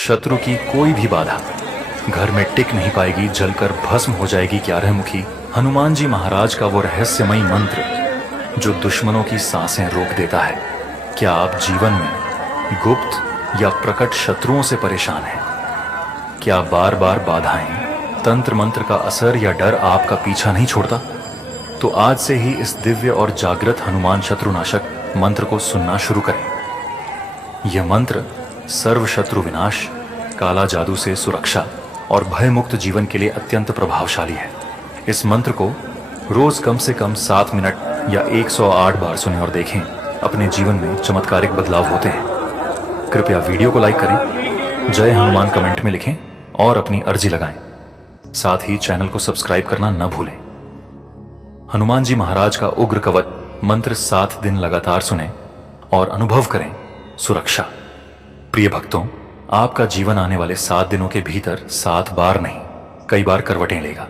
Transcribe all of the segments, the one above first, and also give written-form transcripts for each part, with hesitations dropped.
शत्रु की कोई भी बाधा घर में टिक नहीं पाएगी, जलकर भस्म हो जाएगी 11 मुखी हनुमान जी महाराज का वो रहस्यमयी मंत्र जो दुश्मनों की सांसें रोक देता है। क्या आप जीवन में गुप्त या प्रकट शत्रुओं से परेशान हैं? क्या बार बार बाधाएं, तंत्र मंत्र का असर या डर आपका पीछा नहीं छोड़ता? तो आज से ही इस दिव्य और जागृत हनुमान शत्रुनाशक मंत्र को सुनना शुरू करें। यह मंत्र सर्व शत्रु विनाश, काला जादू से सुरक्षा और भयमुक्त जीवन के लिए अत्यंत प्रभावशाली है। इस मंत्र को रोज कम से कम 7 मिनट या 108 बार सुनें और देखें, अपने जीवन में चमत्कारिक बदलाव होते हैं। कृपया वीडियो को लाइक करें, जय हनुमान कमेंट में लिखें और अपनी अर्जी लगाएं। साथ ही चैनल को सब्सक्राइब करना न भूलें। हनुमान जी महाराज का उग्र कवच मंत्र 7 दिन लगातार सुनें और अनुभव करें सुरक्षा। प्रिय भक्तों, आपका जीवन आने वाले 7 दिनों के भीतर 7 बार नहीं, कई बार करवटें लेगा।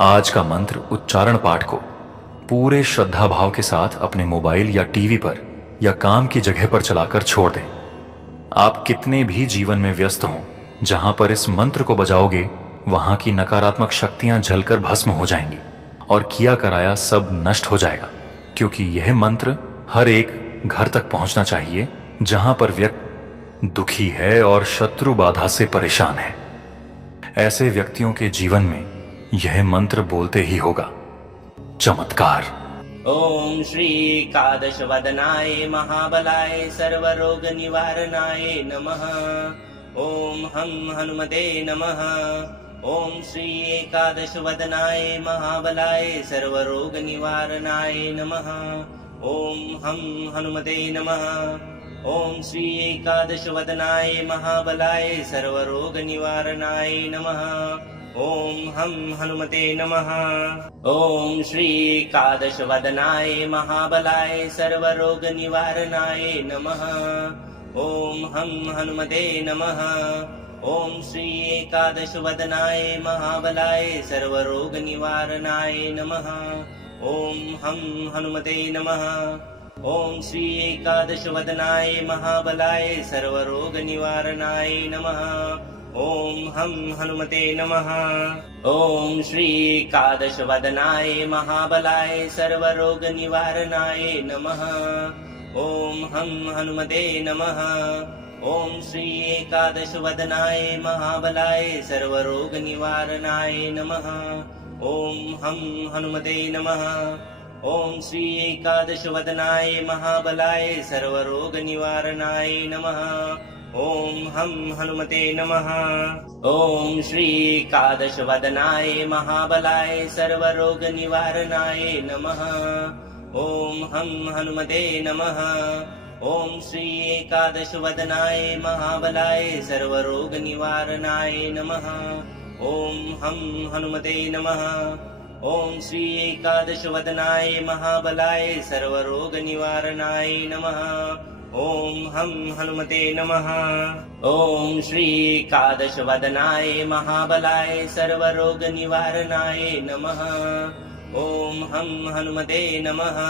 आज का मंत्र उच्चारण पाठ को पूरे श्रद्धा भाव के साथ अपने मोबाइल या टीवी पर या काम की जगह पर चलाकर छोड़ दें। आप कितने भी जीवन में व्यस्त हों, जहां पर इस मंत्र को बजाओगे वहां की नकारात्मक शक्तियां जलकर भस्म हो जाएंगी और किया कराया सब नष्ट हो जाएगा। क्योंकि यह मंत्र हर एक घर तक पहुंचना चाहिए जहां पर व्यक्ति दुखी है और शत्रु बाधा से परेशान है। ऐसे व्यक्तियों के जीवन में यह मंत्र बोलते ही होगा चमत्कार। ओम श्री एकादश वदनाय महाबलाय सर्वरोग निवारणाय नमः। ओम हम हनुमते नमः। ओम श्री एकादश वदनाय महाबलाय सर्वरोग निवारणाय नमः। ओम हम हनुमते नमः। ओम श्री एकादश वदनाय महाबलाय सर्वरोग निवारणाय नमः। ओम हम हनुमते नमः। ओम श्री एकादश वदनाय महाबलाय सर्वरोग निवारणाय नमः। ओम हम हनुमते नमः। ओम श्री एकादश वदनाय महाबलाय सर्वरोग निवारणाय नमः। ओम हम हनुमते नमः। ओम श्री एकादश वदनाय महाबलाय सर्वरोग निवारणाय नमः। ओम हम हनुमते नमः। ओम श्री एकादश वदनाय महाबलाय सर्वरोग निवारणाय नमः। ओम हम हनुमते नमः। ओम श्री एकादश वदनाय महाबलाय सर्वरोग निवारणाय नमः। ओम हम हनुमते नमः। ओम श्री एकादश वदनाय महाबलाय सर्वरोग निवारणाय नमः। ओम हम हनुमते नमः। ओम श्री एकादश वदनाय महाबलाय सर्वरोग निवारणाय नमः। ओम हम हनुमते नमः। ओम श्री एकादश वदनाय महाबलाय सर्वरोग निवारणाय नमः। ओम हम हनुमते नमः। ओम श्री एकादश वदनाय महाबलाय सर्वरोग निवारणाय नमः। ओम हम हनुमते नमः। ओम श्री एकादश वदनाय महाबलाय सर्वरोग निवारणाय नमः। ओम हम हनुमते नमः।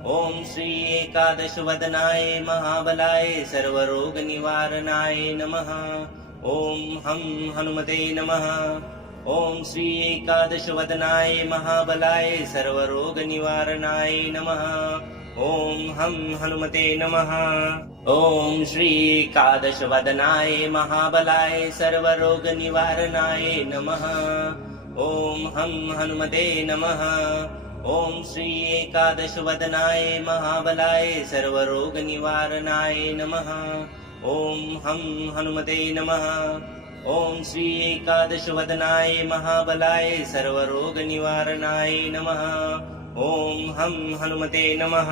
ओम श्री एकादश वदनाय महाबलाय सर्वरोग निवारणाय नमः। ओम हम हनुमते नमः। ओम श्री एकादश वदनाय महाबलाय सर्वरोग निवारणाय नमः। ओम हम हनुमते नमः। ओम श्री एकादश वदनाय महाबलाय सर्वरोग निवारणाय नमः। ओम हम हनुमते नमः। ओम श्री एकादश वदनाय महाबलाय सर्वरोग निवारणाय नमः। ओम हम हनुमते नमः। ओम श्री एकादश वदनाय महाबलाय सर्वरोग निवारणाय नमः। ओम हम हनुमते नमः।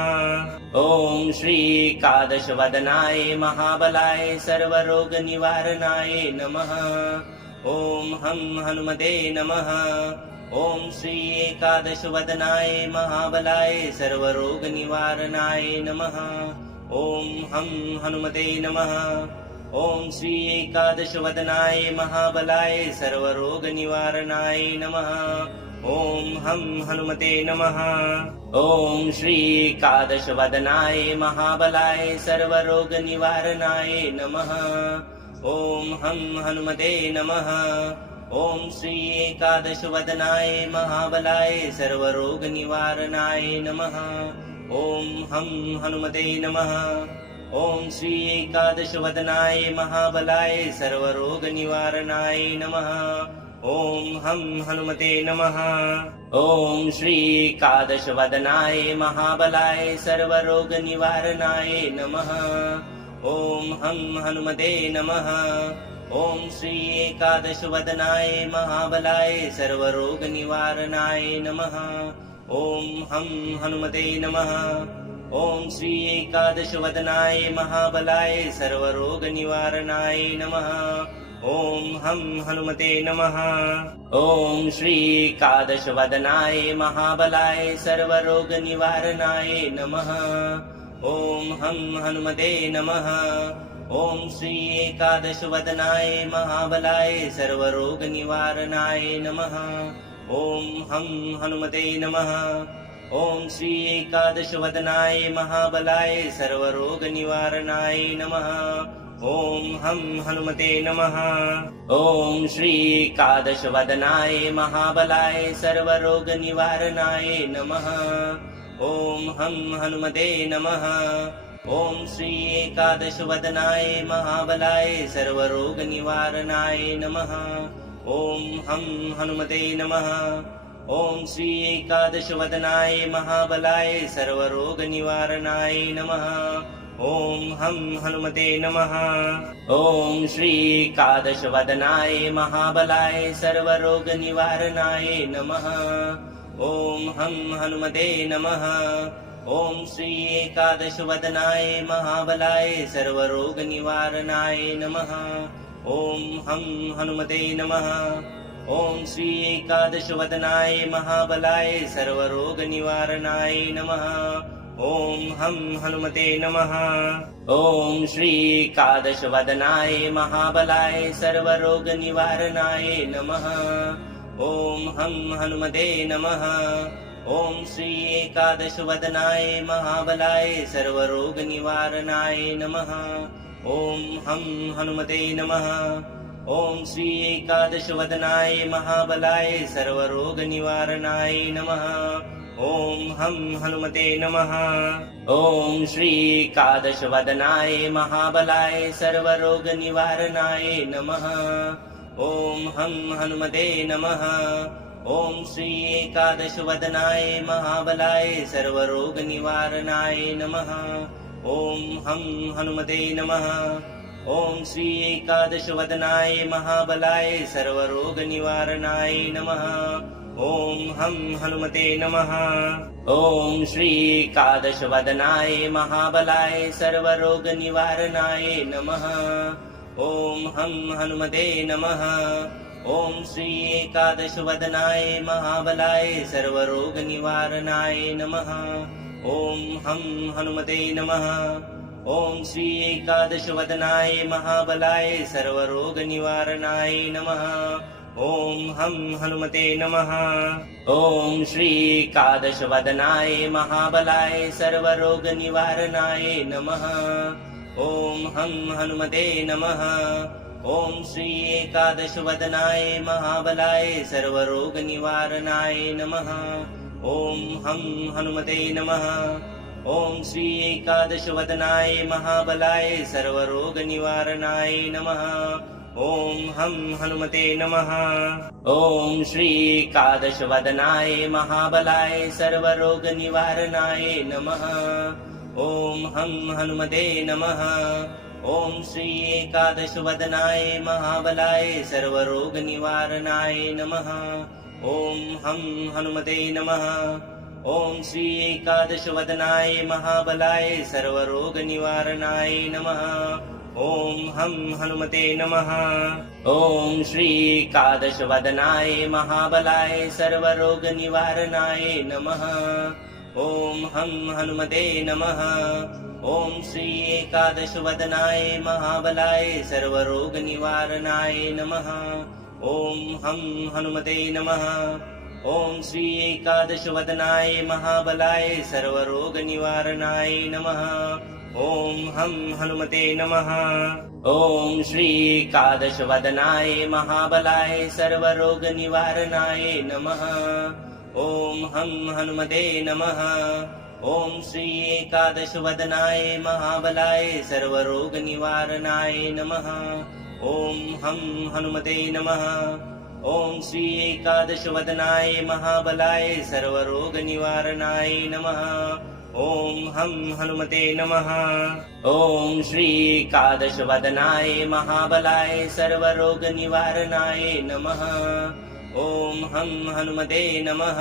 ओम श्री एकादश वदनाय महाबलाय सर्वरोग निवारणाय नमः। ओम हम हनुमते नमः। ओम श्री एकादश वदनाय महाबलाय सर्वरोग निवारणाय नमः। ओम हम हनुमते नमः। ओम श्री एकादश वदनाय महाबलाय सर्वरोग निवारणाय नमः। ओम हम हनुमते नमः। ओम श्री एकादश वदनाय महाबलाय सर्वरोग निवारणाय नमः। ॐ हं हनुमते नमः। ॐ श्री एकादशवदनाय महाबलाय सर्वरोगनिवारणाय नमः। ॐ हं हनुमते नमः। ॐ श्री एकादशवदनाय महाबलाय सर्वरोगनिवारणाय नमः। ॐ हं हनुमते नमः। ॐ श्री एकादशवदनाय महाबलाय सर्वरोगनिवारणाय नमः। ॐ हं हनुमते नमः। ॐ श्री एकादशवदनाय महाबलाय सर्वरोगनिवारणाय नमः। ॐ हं हनुमते नमः। ॐ श्री एकादशवदनाय महाबलाय सर्वरोगनिवारणाय नमः। ॐ हं हनुमते नमः। ॐ श्री एकादशवदनाय महाबलाय सर्वरोगनिवारणाय नमः। ॐ हं हनुमते नमः। ॐ श्री एकादशवदनाय महाबलाय सर्वरोगनिवारणाय नमः। ॐ हं हनुमते नमः। ॐ श्री एकादशवदनाय महाबलाय सर्वरोगनिवारणाय नमः। ॐ हं हनुमते नमः। ॐ श्री एकादशवदनाय महाबलाय सर्वरोगनिवारणाय नमः। ॐ हं हनुमते नमः। ॐ श्री एकादशवदनाय महाबलाय सर्वरोगनिवारणाय नमः। ॐ हं हनुमते नमः। ॐ श्री एकादशवदनाय महाबलाय सर्वरोगनिवारणाय नमः। ॐ हं हनुमते नमः। ॐ श्री एकादशवदनाय महाबलाय सर्वरोगनिवारणाय नमः। ॐ हं हनुमते नमः। ॐ श्री एकादशवदनाय महाबलाय सर्वरोगनिवारणाय नमः। ॐ हं हनुमते नमः। ॐ श्री एकादशवदनाय महाबलाय सर्वरोगनिवारणाय नमः। ॐ हं हनुमते नमः। ॐ श्री एकादशवदनाय महाबलाय सर्वरोगनिवारणाय नमः। ॐ हं हनुमते नमः। ॐ श्री एकादशवदनाय महाबलाय सर्वरोगनिवारणाय नमः। ॐ हं हनुमते नमः। ॐ श्री एकादशवदनाय महाबलाय सर्वरोगनिवारणाय नमः। ॐ हं हनुमते नमः। ॐ श्री एकादशवदनाय महाबलाय सर्वरोगनिवारणाय नमः। ॐ हं हनुमते नमः। ॐ श्री एकादशवदनाय महाबलाय सर्वरोगनिवारणाय नमः। ॐ हं हनुमते नमः। ॐ श्री एकादशवदनाय महाबलाय सर्वरोगनिवारणाय नमः। ॐ हं हनुमते नमः। ॐ श्री एकादशवदनाय महाबलाय सर्वरोगनिवारणाय नमः। ॐ हं हनुमते नमः। ॐ श्री एकादशवदनाय महाबलाय सर्वरोगनिवारणाय नमः। ॐ हं हनुमते नमः। ॐ श्री एकादशवदनाय महाबलाय सर्वरोगनिवारणाय नमः। ॐ हं हनुमते नमः। ॐ श्री एकादशवदनाय महाबलाय सर्वरोगनिवारणाय नमः। ॐ हं हनुमते नमः। ॐ श्री एकादशवदनाय महाबलाय सर्वरोगनिवारणाय नमः। ॐ हं हनुमते नमः। ॐ श्री एकादशवदनाय महाबलाय सर्वरोगनिवारणाय नमः। ॐ हं हनुमते नमः। ॐ श्री एकादशवदनाय महाबलाय सर्वरोगनिवारणाय नमः। ॐ हं हनुमते नमः। ॐ श्री एकादशवदनाय महाबलाय सर्वरोगनिवारणाय नमः। ॐ हं हनुमते नमः। ॐ श्री एकादशवदनाय महाबलाय सर्वरोगनिवारणाय नमः। ॐ हं हनुमते नमः। ॐ श्री एकादशवदनाय महाबलाय सर्वरोगनिवारणाय नमः। ॐ हं हनुमते नमः। ॐ श्री एकादशवदनाय महाबलाय सर्वरोगनिवारणाय नमः। ॐ हं हनुमते नमः। ॐ श्री एकादशवदनाय महाबलाय सर्वरोगनिवारणाय नमः। ॐ हं हनुमते नमः। ॐ श्री एकादशवदनाय महाबलाय सर्वरोगनिवारणाय नमः। ॐ हं हनुमते नमः। ॐ श्री एकादशवदनाय महाबलाय सर्वरोगनिवारणाय नमः। ॐ हं हनुमते नमः। ॐ श्री एकादशवदनाय महाबलाय सर्वरोगनिवारणाय नमः। ॐ हं हनुमते नमः। ॐ श्री एकादशवदनाय महाबलाय सर्वरोगनिवारणाय नमः। ॐ हं हनुमते नमः।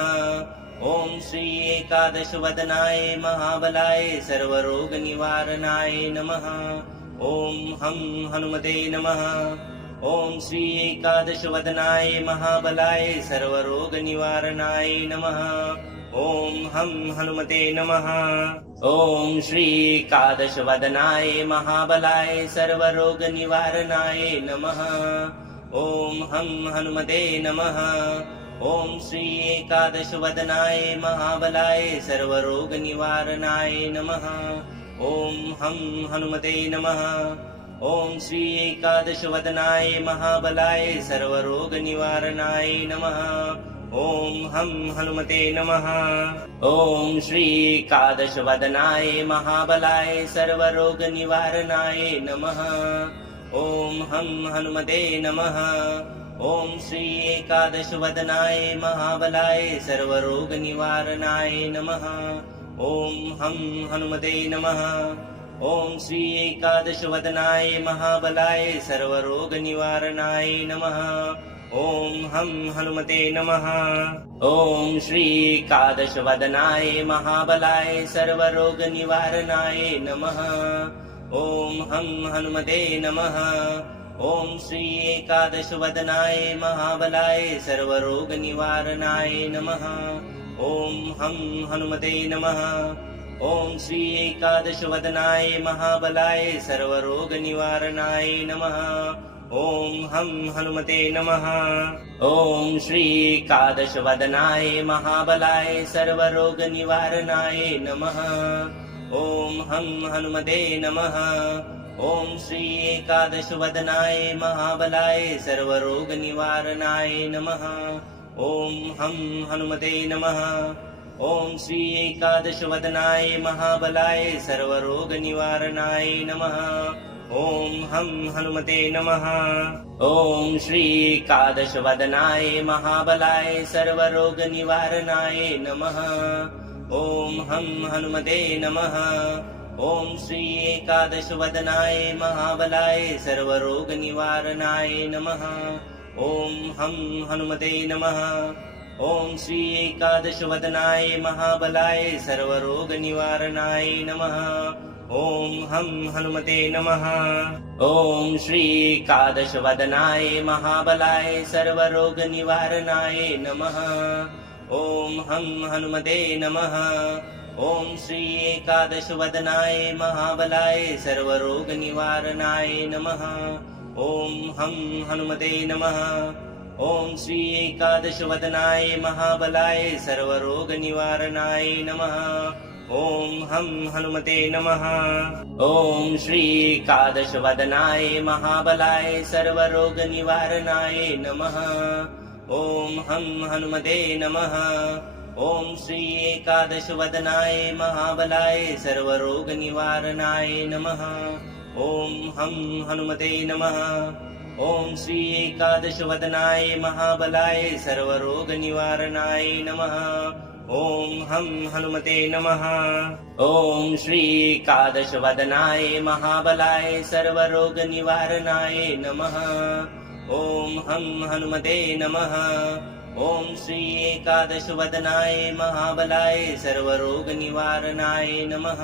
ॐ श्री एकादशवदनाय महाबलाय सर्वरोगनिवारणाय नमः। ॐ हं हनुमते नमः। ॐ श्री एकादशवदनाय महाबलाय सर्वरोगनिवारणाय नमः। ॐ हं हनुमते नमः। ॐ श्री एकादशवदनाय महाबलाय सर्वरोगनिवारणाय नमः। ॐ हं हनुमते नमः। ॐ श्री एकादशवदनाय महाबलाय सर्वरोगनिवारणाय नमः। ॐ हं हनुमते नमः। ॐ श्री एकादशवदनाय महाबलाय सर्वरोगनिवारणाय नमः। ॐ हं हनुमते नमः। ॐ श्री एकादशवदनाय महाबलाय सर्वरोगनिवारणाय नमः। ॐ हं हनुमते नमः। ॐ श्री एकादशवदनाय महाबलाय सर्वरोगनिवारणाय नमः। ॐ हं हनुमते नमः। ॐ श्री एकादशवदनाय महाबलाय सर्वरोगनिवारणाय नमः। ॐ हं हनुमते नमः। ॐ श्री एकादशवदनाय महाबलाय सर्वरोगनिवारणाय नमः। ॐ हं हनुमते नमः। ॐ श्री एकादशवदनाय महाबलाय सर्वरोगनिवारणाय नमः। ॐ हं हनुमते नमः। ॐ श्री एकादशवदनाय महाबलाय सर्वरोगनिवारणाय नमः। ॐ हं हनुमते नमः। ॐ श्री एकादशवदनाय महाबलाय सर्वरोगनिवारणाय नमः। ॐ हं हनुमते नमः। ॐ श्री एकादशवदनाय महाबलाय सर्वरोगनिवारणाय नमः। ॐ हं हनुमते नमः। ॐ श्री एकादशवदनाय महाबलाय सर्वरोगनिवारणाय नमः। ॐ हं हनुमते नमः। ॐ श्री एकादशवदनाय महाबलाय सर्वरोगनिवारणाय नमः। ॐ हं हनुमते नमः। ॐ श्री एकादशवदनाय महाबलाय सर्वरोगनिवारणाय नमः। ॐ हं हनुमते नमः। ॐ श्री एकादशवदनाय महाबलाय सर्वरोगनिवारणाय नमः। ॐ हं हनुमते नमः। ॐ श्री एकादशवदनाय महाबलाय सर्वरोगनिवारणाय नमः। ॐ हं हनुमते नमः। ॐ श्री एकादशवदनाय महाबलाय सर्वरोगनिवारणाय नमः। ॐ हं हनुमते नमः। ॐ श्री एकादशवदनाय महाबलाय सर्वरोगनिवारणाय नमः। ॐ हं हनुमते नमः। ॐ श्री एकादशवदनाय महाबलाय सर्वरोगनिवारणाय नमः। ॐ हं हनुमते नमः। ॐ श्री एकादशवदनाय महाबलाय सर्वरोगनिवारणाय नमः। ॐ हं हनुमते नमः। ॐ श्री एकादशवदनाय महाबलाय सर्वरोगनिवारणाय नमः। ॐ हं हनुमते नमः। ॐ श्री एकादशवदनाय महाबलाय सर्वरोगनिवारणाय नमः। ॐ हं हनुमते नमः। ॐ श्री एकादशवदनाय महाबलाय सर्वरोगनिवारणाय नमः।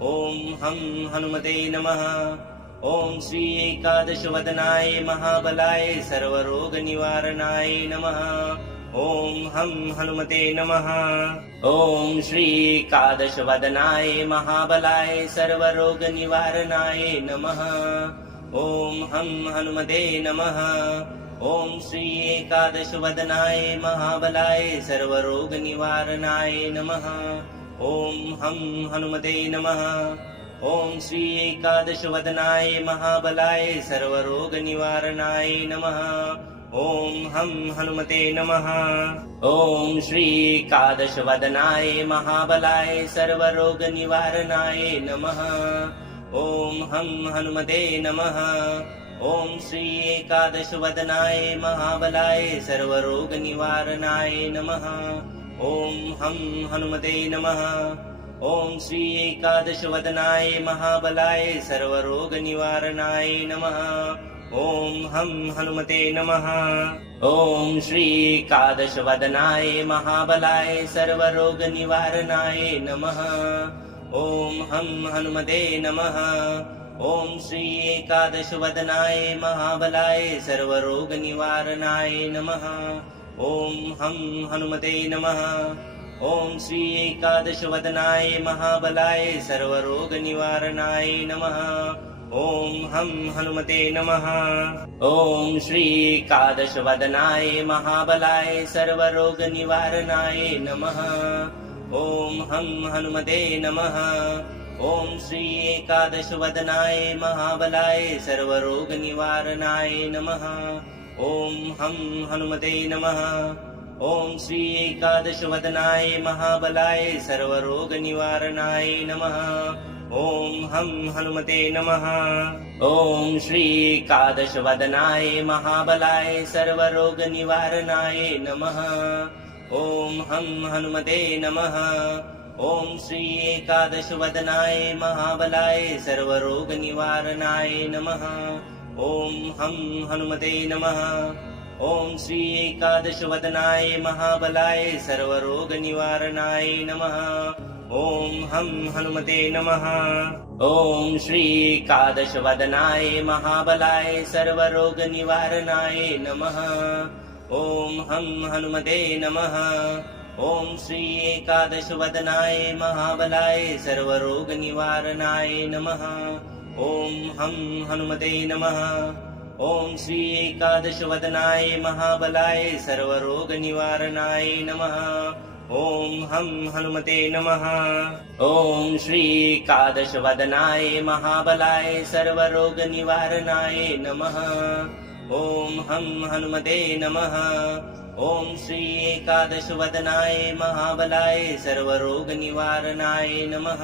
ॐ हं हनुमते नमः। ॐ श्री एकादशवदनाय महाबलाय सर्वरोगनिवारणाय नमः। ॐ हं हनुमते नमः। ॐ श्री एकादशवदनाय महाबलाय सर्वरोगनिवारणाय नमः। ॐ हं हनुमते नमः। ॐ श्री एकादशवदनाय महाबलाय सर्वरोगनिवारणाय नमः। ॐ हं हनुमते नमः। ॐ श्री एकादशवदनाय महाबलाय सर्वरोगनिवारणाय नमः। ॐ हं हनुमते नमः। ॐ श्री एकादशवदनाय महाबलाय सर्वरोगनिवारणाय नमः। ॐ हं हनुमते नमः। ॐ श्री एकादशवदनाय महाबलाय सर्वरोगनिवारणाय नमः। ॐ हं हनुमते नमः। ॐ श्री एकादशवदनाय महाबलाय सर्वरोगनिवारणाय नमः। ॐ हं हनुमते नमः। ॐ श्री एकादशवदनाय महाबलाय सर्वरोगनिवारणाय नमः। ॐ हं हनुमते नमः। ॐ श्री एकादशवदनाय महाबलाय सर्वरोगनिवारणाय नमः। ॐ हं हनुमते नमः। ॐ श्री एकादशवदनाय महाबलाय सर्वरोगनिवारणाय नमः। ॐ हं हनुमते नमः। ॐ श्री एकादशवदनाय महाबलाय सर्वरोगनिवारणाय नमः। ॐ हं हनुमते नमः। ॐ श्री एकादशवदनाय महाबलाय सर्वरोगनिवारणाय नमः। ॐ हं हनुमते नमः। ॐ श्री एकादशवदनाय महाबलाय सर्वरोगनिवारणाय नमः। ॐ हं हनुमते नमः। ॐ श्री एकादशवदनाय महाबलाय सर्वरोगनिवारणाय नमः। ॐ हं हनुमते नमः। ॐ श्री एकादशवदनाय महाबलाय सर्वरोगनिवारणाय नमः। ॐ हं हनुमते नमः। ॐ श्री एकादशवदनाय महाबलाय सर्वरोगनिवारणाय नमः। ॐ हं हनुमते नमः। ॐ श्री एकादशवदनाय महाबलाय सर्वरोगनिवारणाय नमः। ॐ हं हनुमते नमः। ॐ श्री एकादशवदनाय महाबलाय सर्वरोगनिवारणाय नमः। ॐ हं हनुमते नमः। ॐ श्री एकादशवदनाय महाबलाय सर्वरोगनिवारणाय नमः। ॐ हं हनुमते नमः। ॐ श्री एकादशवदनाय महाबलाय सर्वरोगनिवारणाय नमः। ॐ हं हनुमते नमः। ॐ श्री एकादशवदनाय महाबलाय सर्वरोगनिवारणाय नमः।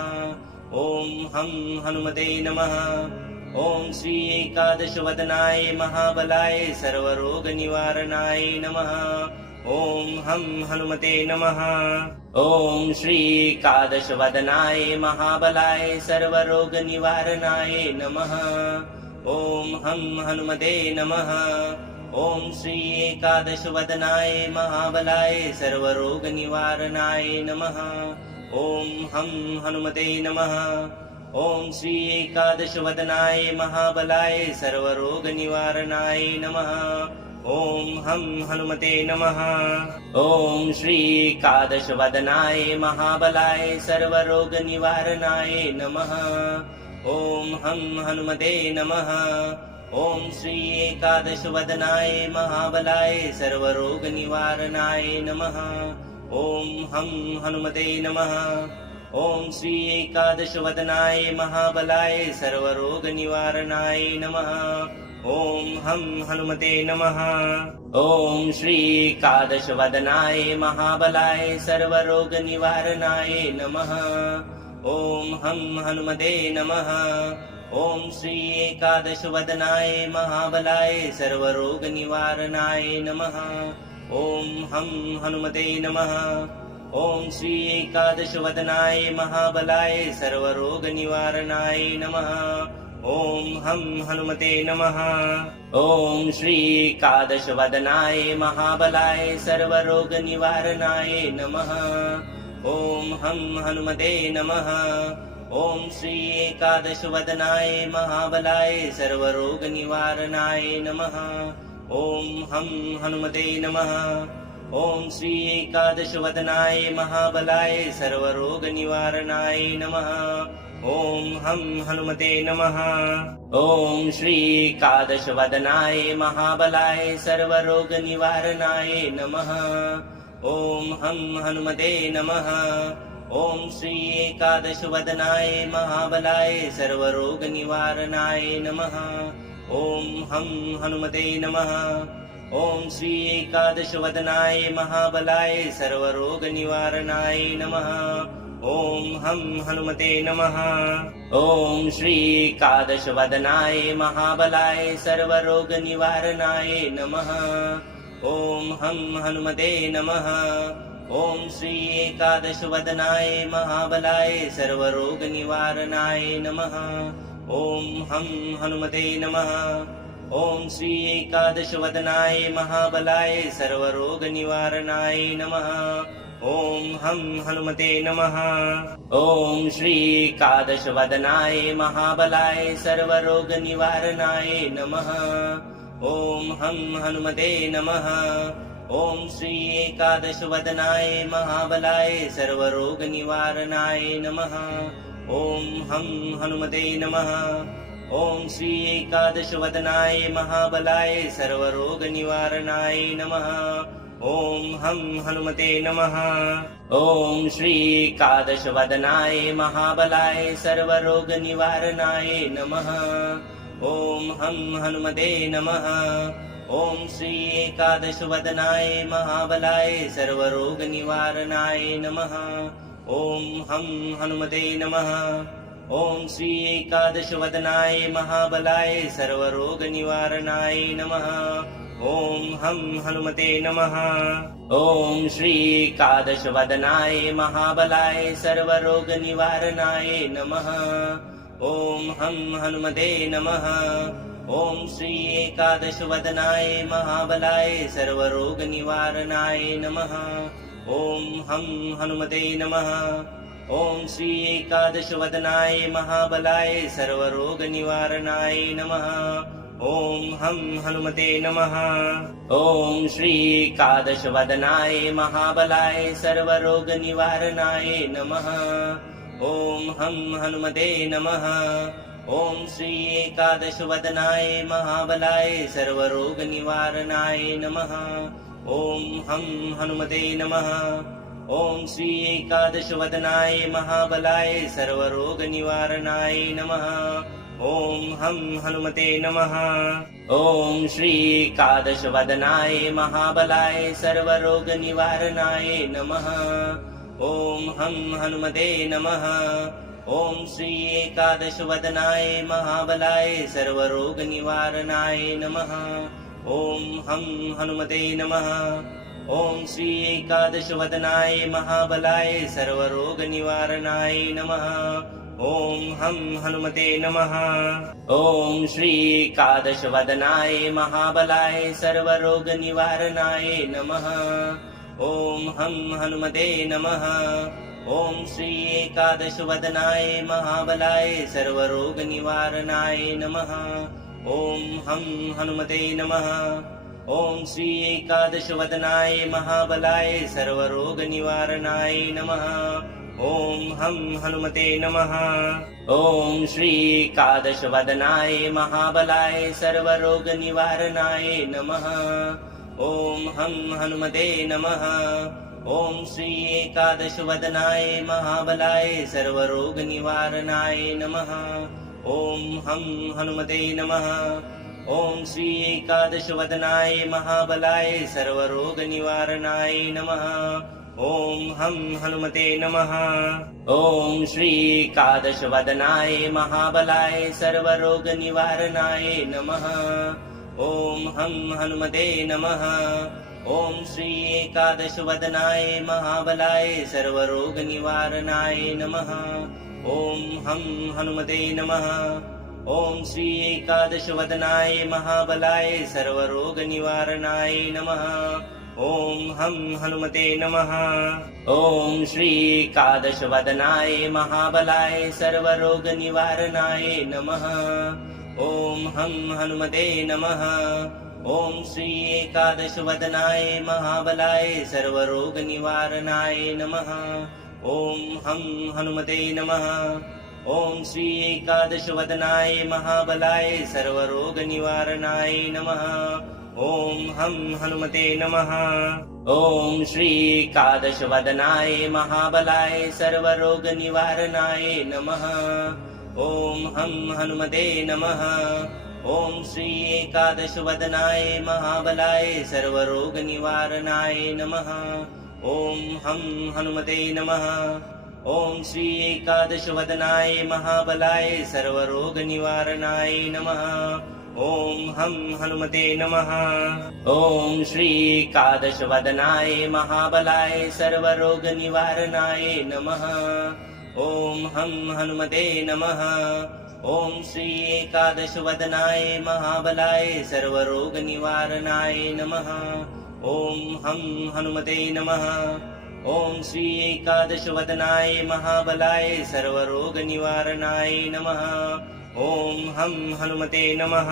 ॐ हं हनुमते नमः। ॐ श्री एकादशवदनाय महाबलाय सर्वरोगनिवारणाय नमः। ॐ हं हनुमते नमः। ॐ श्री एकादशवदनाय महाबलाय सर्वरोगनिवारणाय नमः। ॐ हं हनुमते नमः। ॐ श्री एकादशवदनाय महाबलाय सर्वरोगनिवारणाय नमः। ॐ हं हनुमते नमः। ॐ श्री एकादशवदनाय महाबलाय सर्वरोगनिवारणाय नमः। ॐ हं हनुमते नमः। ॐ श्री एकादशवदनाय महाबलाय सर्वरोगनिवारणाय नमः। ॐ हं हनुमते नमः। ॐ श्री एकादशवदनाय महाबलाय सर्वरोगनिवारणाय नमः। ॐ हं हनुमते नमः। ॐ श्री एकादशवदनाय महाबलाय सर्वरोगनिवारणाय नमः। ॐ हं हनुमते नमः। ॐ श्री एकादशवदनाय महाबलाय सर्वरोगनिवारणाय नमः। ॐ हं हनुमते नमः। ॐ श्री एकादशवदनाय महाबलाय सर्वरोगनिवारणाय नमः। ॐ हं हनुमते नमः। ॐ श्री एकादशवदनाय महाबलाय सर्वरोगनिवारणाय नमः। ॐ हं हनुमते नमः। ॐ श्री एकादशवदनाय महाबलाय सर्वरोगनिवारणाय नमः। ॐ हं हनुमते नमः। ॐ श्री एकादशवदनाय महाबलाय सर्वरोगनिवारणाय नमः। ॐ हं हनुमते नमः। ॐ श्री एकादशवदनाय महाबलाय सर्वरोगनिवारणाय नमः। ॐ हं हनुमते नमः। ॐ श्री एकादशवदनाय महाबलाय सर्वरोगनिवारणाय नमः। ॐ हं हनुमते नमः। ॐ श्री एकादशवदनाय महाबलाय सर्वरोगनिवारणाय नमः। ॐ हं हनुमते नमः। ॐ श्री एकादशवदनाय महाबलाय सर्वरोगनिवारणाय नमः। ॐ हं हनुमते नमः। ॐ श्री एकादशवदनाय महाबलाय सर्वरोगनिवारणाय नमः। ॐ हं हनुमते नमः। ॐ श्री एकादशवदनाय महाबलाय सर्वरोगनिवारणाय नमः। ॐ हं हनुमते नमः। ॐ श्री एकादशवदनाय महाबलाय सर्वरोगनिवारणाय नमः। ॐ हं हनुमते नमः। ॐ श्री एकादशवदनाय महाबलाय सर्वरोगनिवारणाय नमः। ॐ हं हनुमते नमः। ॐ श्री एकादशवदनाय महाबलाय सर्वरोगनिवारणाय नमः। ॐ हं हनुमते नमः। ॐ श्री एकादशवदनाय महाबलाय सर्वरोगनिवारणाय नमः। ॐ हं हनुमते नमः। ॐ श्री एकादशवदनाय महाबलाय सर्वरोगनिवारणाय नमः। ॐ हं हनुमते नमः। ॐ श्री एकादशवदनाय महाबलाय सर्वरोगनिवारणाय नमः। ॐ हं हनुमते नमः। ॐ श्री एकादशवदनाय महाबलाय सर्वरोगनिवारणाय नमः। ॐ हं हनुमते नमः। ॐ श्री एकादशवदनाय महाबलाय सर्वरोगनिवारणाय नमः। ॐ हं हनुमते नमः। ॐ श्री एकादशवदनाय महाबलाय सर्वरोगनिवारणाय नमः। ॐ हं हनुमते नमः। ॐ श्री एकादशवदनाय महाबलाय सर्वरोगनिवारणाय नमः। ॐ हं हनुमते नमः। ॐ श्री एकादशवदनाय महाबलाय सर्वरोगनिवारणाय नमः। ॐ हं हनुमते नमः। ॐ श्री एकादशवदनाय महाबलाय सर्वरोगनिवारणाय नमः। ॐ हं हनुमते नमः। ॐ श्री एकादशवदनाय महाबलाय सर्वरोगनिवारणाय नमः। ॐ हं हनुमते नमः। ॐ श्री एकादशवदनाय महाबलाय सर्वरोगनिवारणाय नमः। ॐ हं हनुमते नमः। ॐ श्री एकादशवदनाय महाबलाय सर्वरोगनिवारणाय नमः। ॐ हं हनुमते नमः। ॐ श्री एकादशवदनाय महाबलाय सर्वरोगनिवारणाय नमः। ॐ हं हनुमते नमः। ॐ श्री एकादशवदनाय महाबलाय सर्वरोगनिवारणाय नमः। ॐ हं हनुमते नमः। ॐ श्री एकादशवदनाय महाबलाय सर्वरोगनिवारणाय नमः। ॐ हं हनुमते नमः। ॐ श्री एकादशवदनाय महाबलाय सर्वरोगनिवारणाय नमः। ॐ हं हनुमते नमः। ॐ श्री एकादशवदनाय महाबलाय सर्वरोगनिवारणाय नमः। ॐ हं हनुमते नमः। ॐ श्री एकादशवदनाय महाबलाय सर्वरोगनिवारणाय नमः। ॐ हं हनुमते नमः। ॐ श्री एकादशवदनाय महाबलाय सर्वरोगनिवारणाय नमः। ॐ हं हनुमते नमः। ॐ श्री एकादशवदनाय महाबलाय सर्वरोगनिवारणाय नमः। ॐ हं हनुमते नमः। ॐ श्री एकादशवदनाय महाबलाय सर्वरोगनिवारणाय नमः। ॐ हं हनुमते नमः। ॐ श्री एकादशवदनाय महाबलाय सर्वरोगनिवारणाय नमः। ॐ हं हनुमते नमः। ॐ श्री एकादशवदनाय महाबलाय सर्वरोगनिवारणाय नमः। ॐ हं हनुमते नमः। ॐ श्री एकादशवदनाय महाबलाय सर्वरोगनिवारणाय नमः। ॐ हं हनुमते नमः। ॐ श्री एकादशवदनाय महाबलाय सर्वरोगनिवारणाय नमः। ॐ हं हनुमते नमः। ॐ श्री एकादशवदनाय महाबलाय सर्वरोगनिवारणाय नमः। ॐ हं हनुमते नमः। ॐ श्री एकादशवदनाय महाबलाय सर्वरोगनिवारणाय नमः। ॐ हं हनुमते नमः। ॐ श्री एकादशवदनाय महाबलाय सर्वरोगनिवारणाय नमः। ॐ हं हनुमते नमः। ॐ श्री एकादशवदनाय महाबलाय सर्वरोगनिवारणाय नमः। ॐ हं हनुमते नमः। ॐ श्री एकादशवदनाय महाबलाय सर्वरोगनिवारणाय नमः। ॐ हं हनुमते नमः। ॐ श्री एकादशवदनाय महाबलाय सर्वरोगनिवारणाय नमः। ॐ हं हनुमते नमः।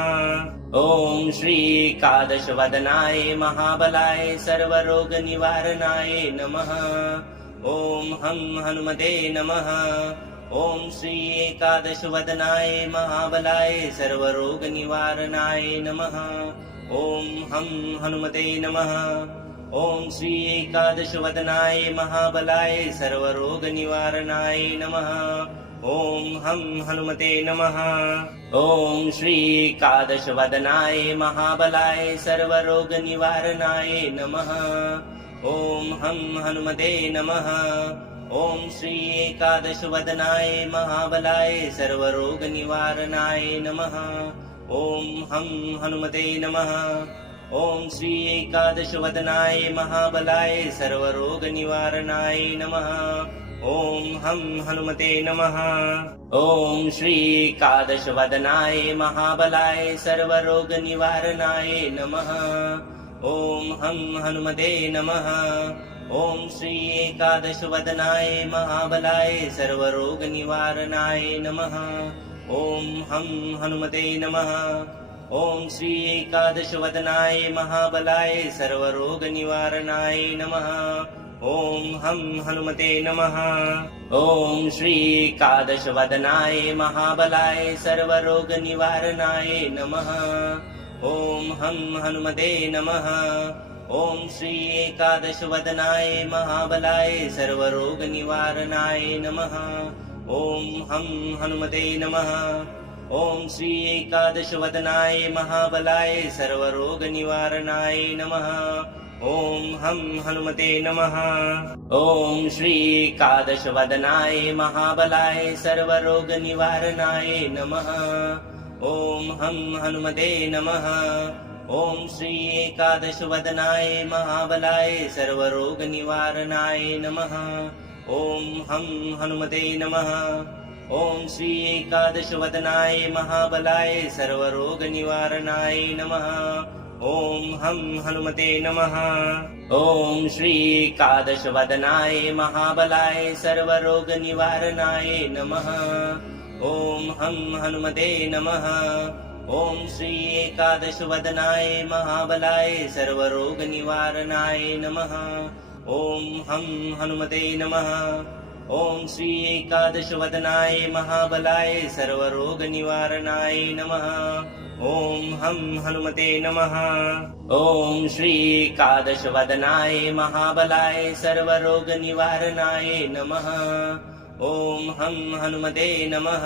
ॐ श्री एकादशवदनाय महाबलाय सर्वरोगनिवारणाय नमः। ॐ हं हनुमते नमः। ॐ श्री एकादशवदनाय महाबलाय सर्वरोगनिवारणाय नमः। ॐ हं हनुमते नमः। ॐ श्री एकादशवदनाय महाबलाय सर्वरोगनिवारणाय नमः। ॐ हं हनुमते नमः। ॐ श्री एकादशवदनाय महाबलाय सर्वरोगनिवारणाय नमः। ॐ हं हनुमते नमः। ॐ श्री एकादशवदनाय महाबलाय सर्वरोगनिवारणाय नमः। ॐ हं हनुमते नमः। ॐ श्री एकादशवदनाय महाबलाय सर्वरोगनिवारणाय नमः। ॐ हं हनुमते नमः। ॐ श्री एकादशवदनाय महाबलाय सर्वरोगनिवारणाय नमः। ॐ हं हनुमते नमः। ॐ श्री एकादशवदनाय महाबलाय सर्वरोगनिवारणाय नमः। ॐ हं हनुमते नमः। ॐ श्री एकादशवदनाय महाबलाय सर्वरोगनिवारणाय नमः। ॐ हं हनुमते नमः। ॐ श्री एकादशवदनाय महाबलाय सर्वरोगनिवारणाय नमः। ॐ हं हनुमते नमः। ॐ श्री एकादशवदनाय महाबलाय सर्वरोगनिवारणाय नमः। ॐ हं हनुमते नमः। ॐ श्री एकादशवदनाय महाबलाय सर्वरोगनिवारणाय नमः। ॐ हं हनुमते नमः। ॐ श्री एकादशवदनाय महाबलाय सर्वरोगनिवारणाय नमः। ॐ हं हनुमते नमः। ॐ श्री एकादशवदनाय महाबलाय सर्वरोगनिवारणाय नमः। ॐ हं हनुमते नमः। ॐ श्री एकादशवदनाय महाबलाय सर्वरोगनिवारणाय नमः। ॐ हं हनुमते नमः। ॐ श्री एकादशवदनाय महाबलाय सर्वरोगनिवारणाय नमः। ॐ हं हनुमते नमः। ॐ श्री एकादशवदनाय महाबलाय सर्वरोगनिवारणाय नमः। ॐ हं हनुमते नमः। ॐ श्री एकादशवदनाय महाबलाय सर्वरोगनिवारणाय नमः। ॐ हं हनुमते नमः। ॐ श्री एकादशवदनाय महाबलाय सर्वरोगनिवारणाय नमः। ॐ हं हनुमते नमः।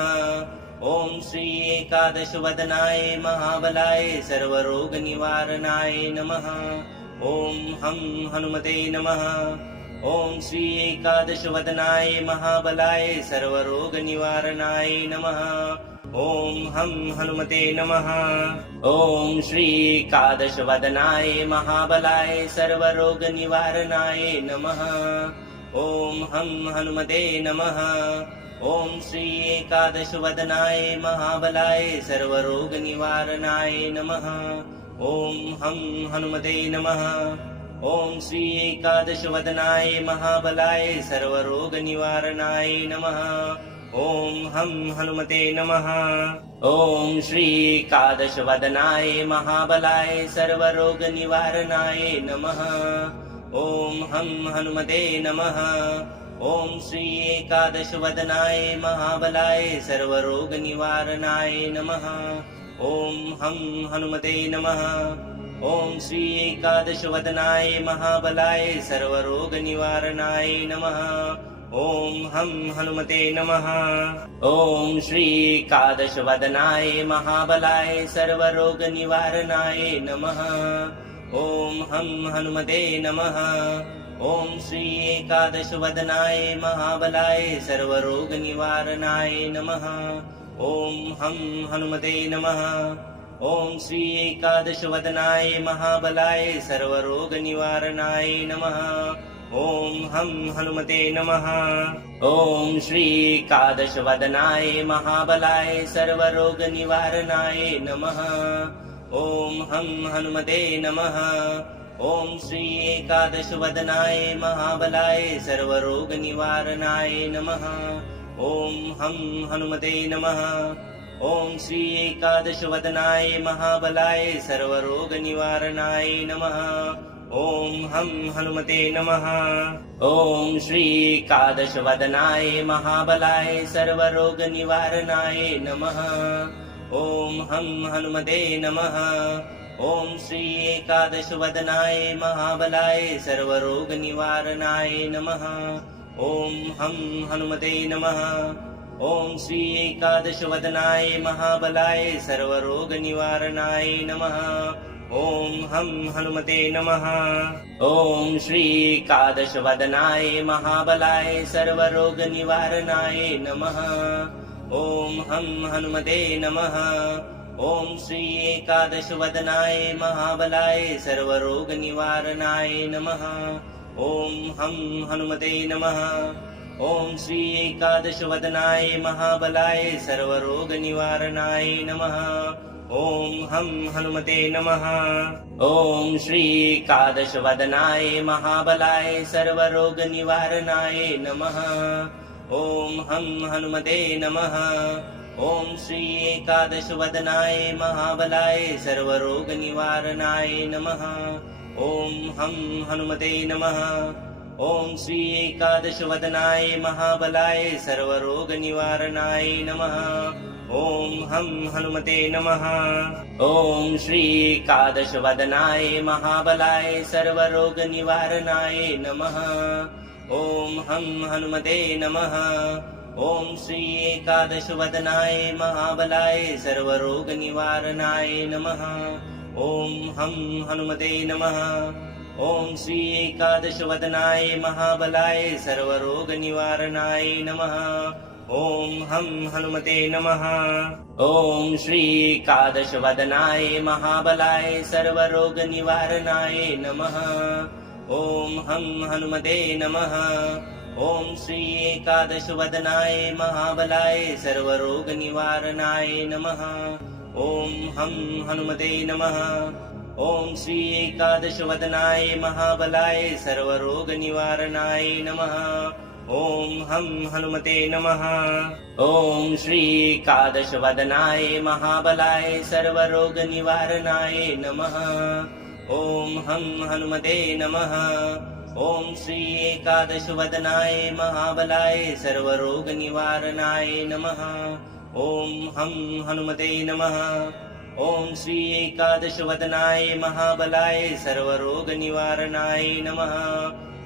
ॐ श्री एकादशवदनाय महाबलाय सर्वरोगनिवारणाय नमः। ॐ हं हनुमते नमः। ॐ श्री एकादशवदनाय महाबलाय सर्वरोगनिवारणाय नमः। ॐ हं हनुमते नमः। ॐ श्री एकादशवदनाय महाबलाय सर्वरोगनिवारणाय नमः। ॐ हं हनुमते नमः। ॐ श्री एकादशवदनाय महाबलाय सर्वरोगनिवारणाय नमः। ॐ हं हनुमते नमः। ॐ श्री एकादशवदनाय महाबलाय सर्वरोगनिवारणाय नमः। ॐ हं हनुमते नमः। ॐ श्री एकादशवदनाय महाबलाय सर्वरोगनिवारणाय नमः। ॐ हं हनुमते नमः। ॐ श्री एकादशवदनाय महाबलाय सर्वरोगनिवारणाय नमः। ॐ हं हनुमते नमः। ॐ श्री एकादशवदनाय महाबलाय सर्वरोगनिवारणाय नमः। ॐ हं हनुमते नमः। ॐ श्री एकादशवदनाय महाबलाय सर्वरोगनिवारणाय नमः। ॐ हं हनुमते नमः। ॐ श्री एकादशवदनाय महाबलाय सर्वरोगनिवारणाय नमः। ॐ हं हनुमते नमः। ॐ श्री एकादशवदनाय महाबलाय सर्वरोगनिवारणाय नमः। ॐ हं हनुमते नमः। ॐ श्री एकादशवदनाय महाबलाय सर्वरोगनिवारणाय नमः। ॐ हं हनुमते नमः। ॐ श्री एकादशवदनाय महाबलाय सर्वरोगनिवारणाय नमः। ॐ हं हनुमते नमः। ॐ श्री एकादशवदनाय महाबलाय सर्वरोगनिवारणाय नमः। ॐ हं हनुमते नमः। ॐ श्री एकादशवदनाय महाबलाय सर्वरोगनिवारणाय नमः। ॐ हं हनुमते नमः। ॐ श्री एकादशवदनाय महाबलाय सर्वरोगनिवारणाय नमः। ॐ हं हनुमते नमः। ॐ श्री एकादशवदनाय महाबलाय सर्वरोगनिवारणाय नमः। ॐ हं हनुमते नमः। ॐ श्री एकादशवदनाय महाबलाय सर्वरोगनिवारणाय नमः। ॐ हं हनुमते नमः। ॐ श्री एकादशवदनाय महाबलाय सर्वरोगनिवारणाय नमः। ॐ हं हनुमते नमः। ॐ श्री एकादशवदनाय महाबलाय सर्वरोगनिवारणाय नमः। ॐ हं हनुमते नमः। ॐ श्री एकादशवदनाय महाबलाय सर्वरोगनिवारणाय नमः। ॐ हं हनुमते नमः। ॐ श्री एकादशवदनाय महाबलाय सर्वरोगनिवारणाय नमः। ॐ हं हनुमते नमः। ॐ श्री एकादशवदनाय महाबलाय सर्वरोगनिवारणाय नमः। ॐ हं हनुमते नमः। ॐ श्री एकादशवदनाय महाबलाय सर्वरोगनिवारणाय नमः। ॐ हं हनुमते नमः। ॐ श्री एकादशवदनाय महाबलाय सर्वरोगनिवारणाय नमः। ॐ हं हनुमते नमः। ॐ श्री एकादशवदनाय महाबलाय सर्वरोगनिवारणाय नमः। ॐ हं हनुमते नमः। ॐ श्री एकादशवदनाय महाबलाय सर्वरोगनिवारणाय नमः। ॐ हं हनुमते नमः। ॐ श्री एकादशवदनाय महाबलाय सर्वरोगनिवारणाय नमः। ॐ हं हनुमते नमः। ॐ श्री एकादशवदनाय महाबलाय सर्वरोगनिवारणाय नमः। ॐ हं हनुमते नमः। ॐ श्री एकादशवदनाय महाबलाय सर्वरोगनिवारणाय नमः। ॐ हं हनुमते नमः। ॐ श्री एकादशवदनाय महाबलाय सर्वरोगनिवारणाय नमः। ॐ हं हनुमते नमः। ॐ श्री एकादशवदनाय महाबलाय सर्वरोगनिवारणाय नमः।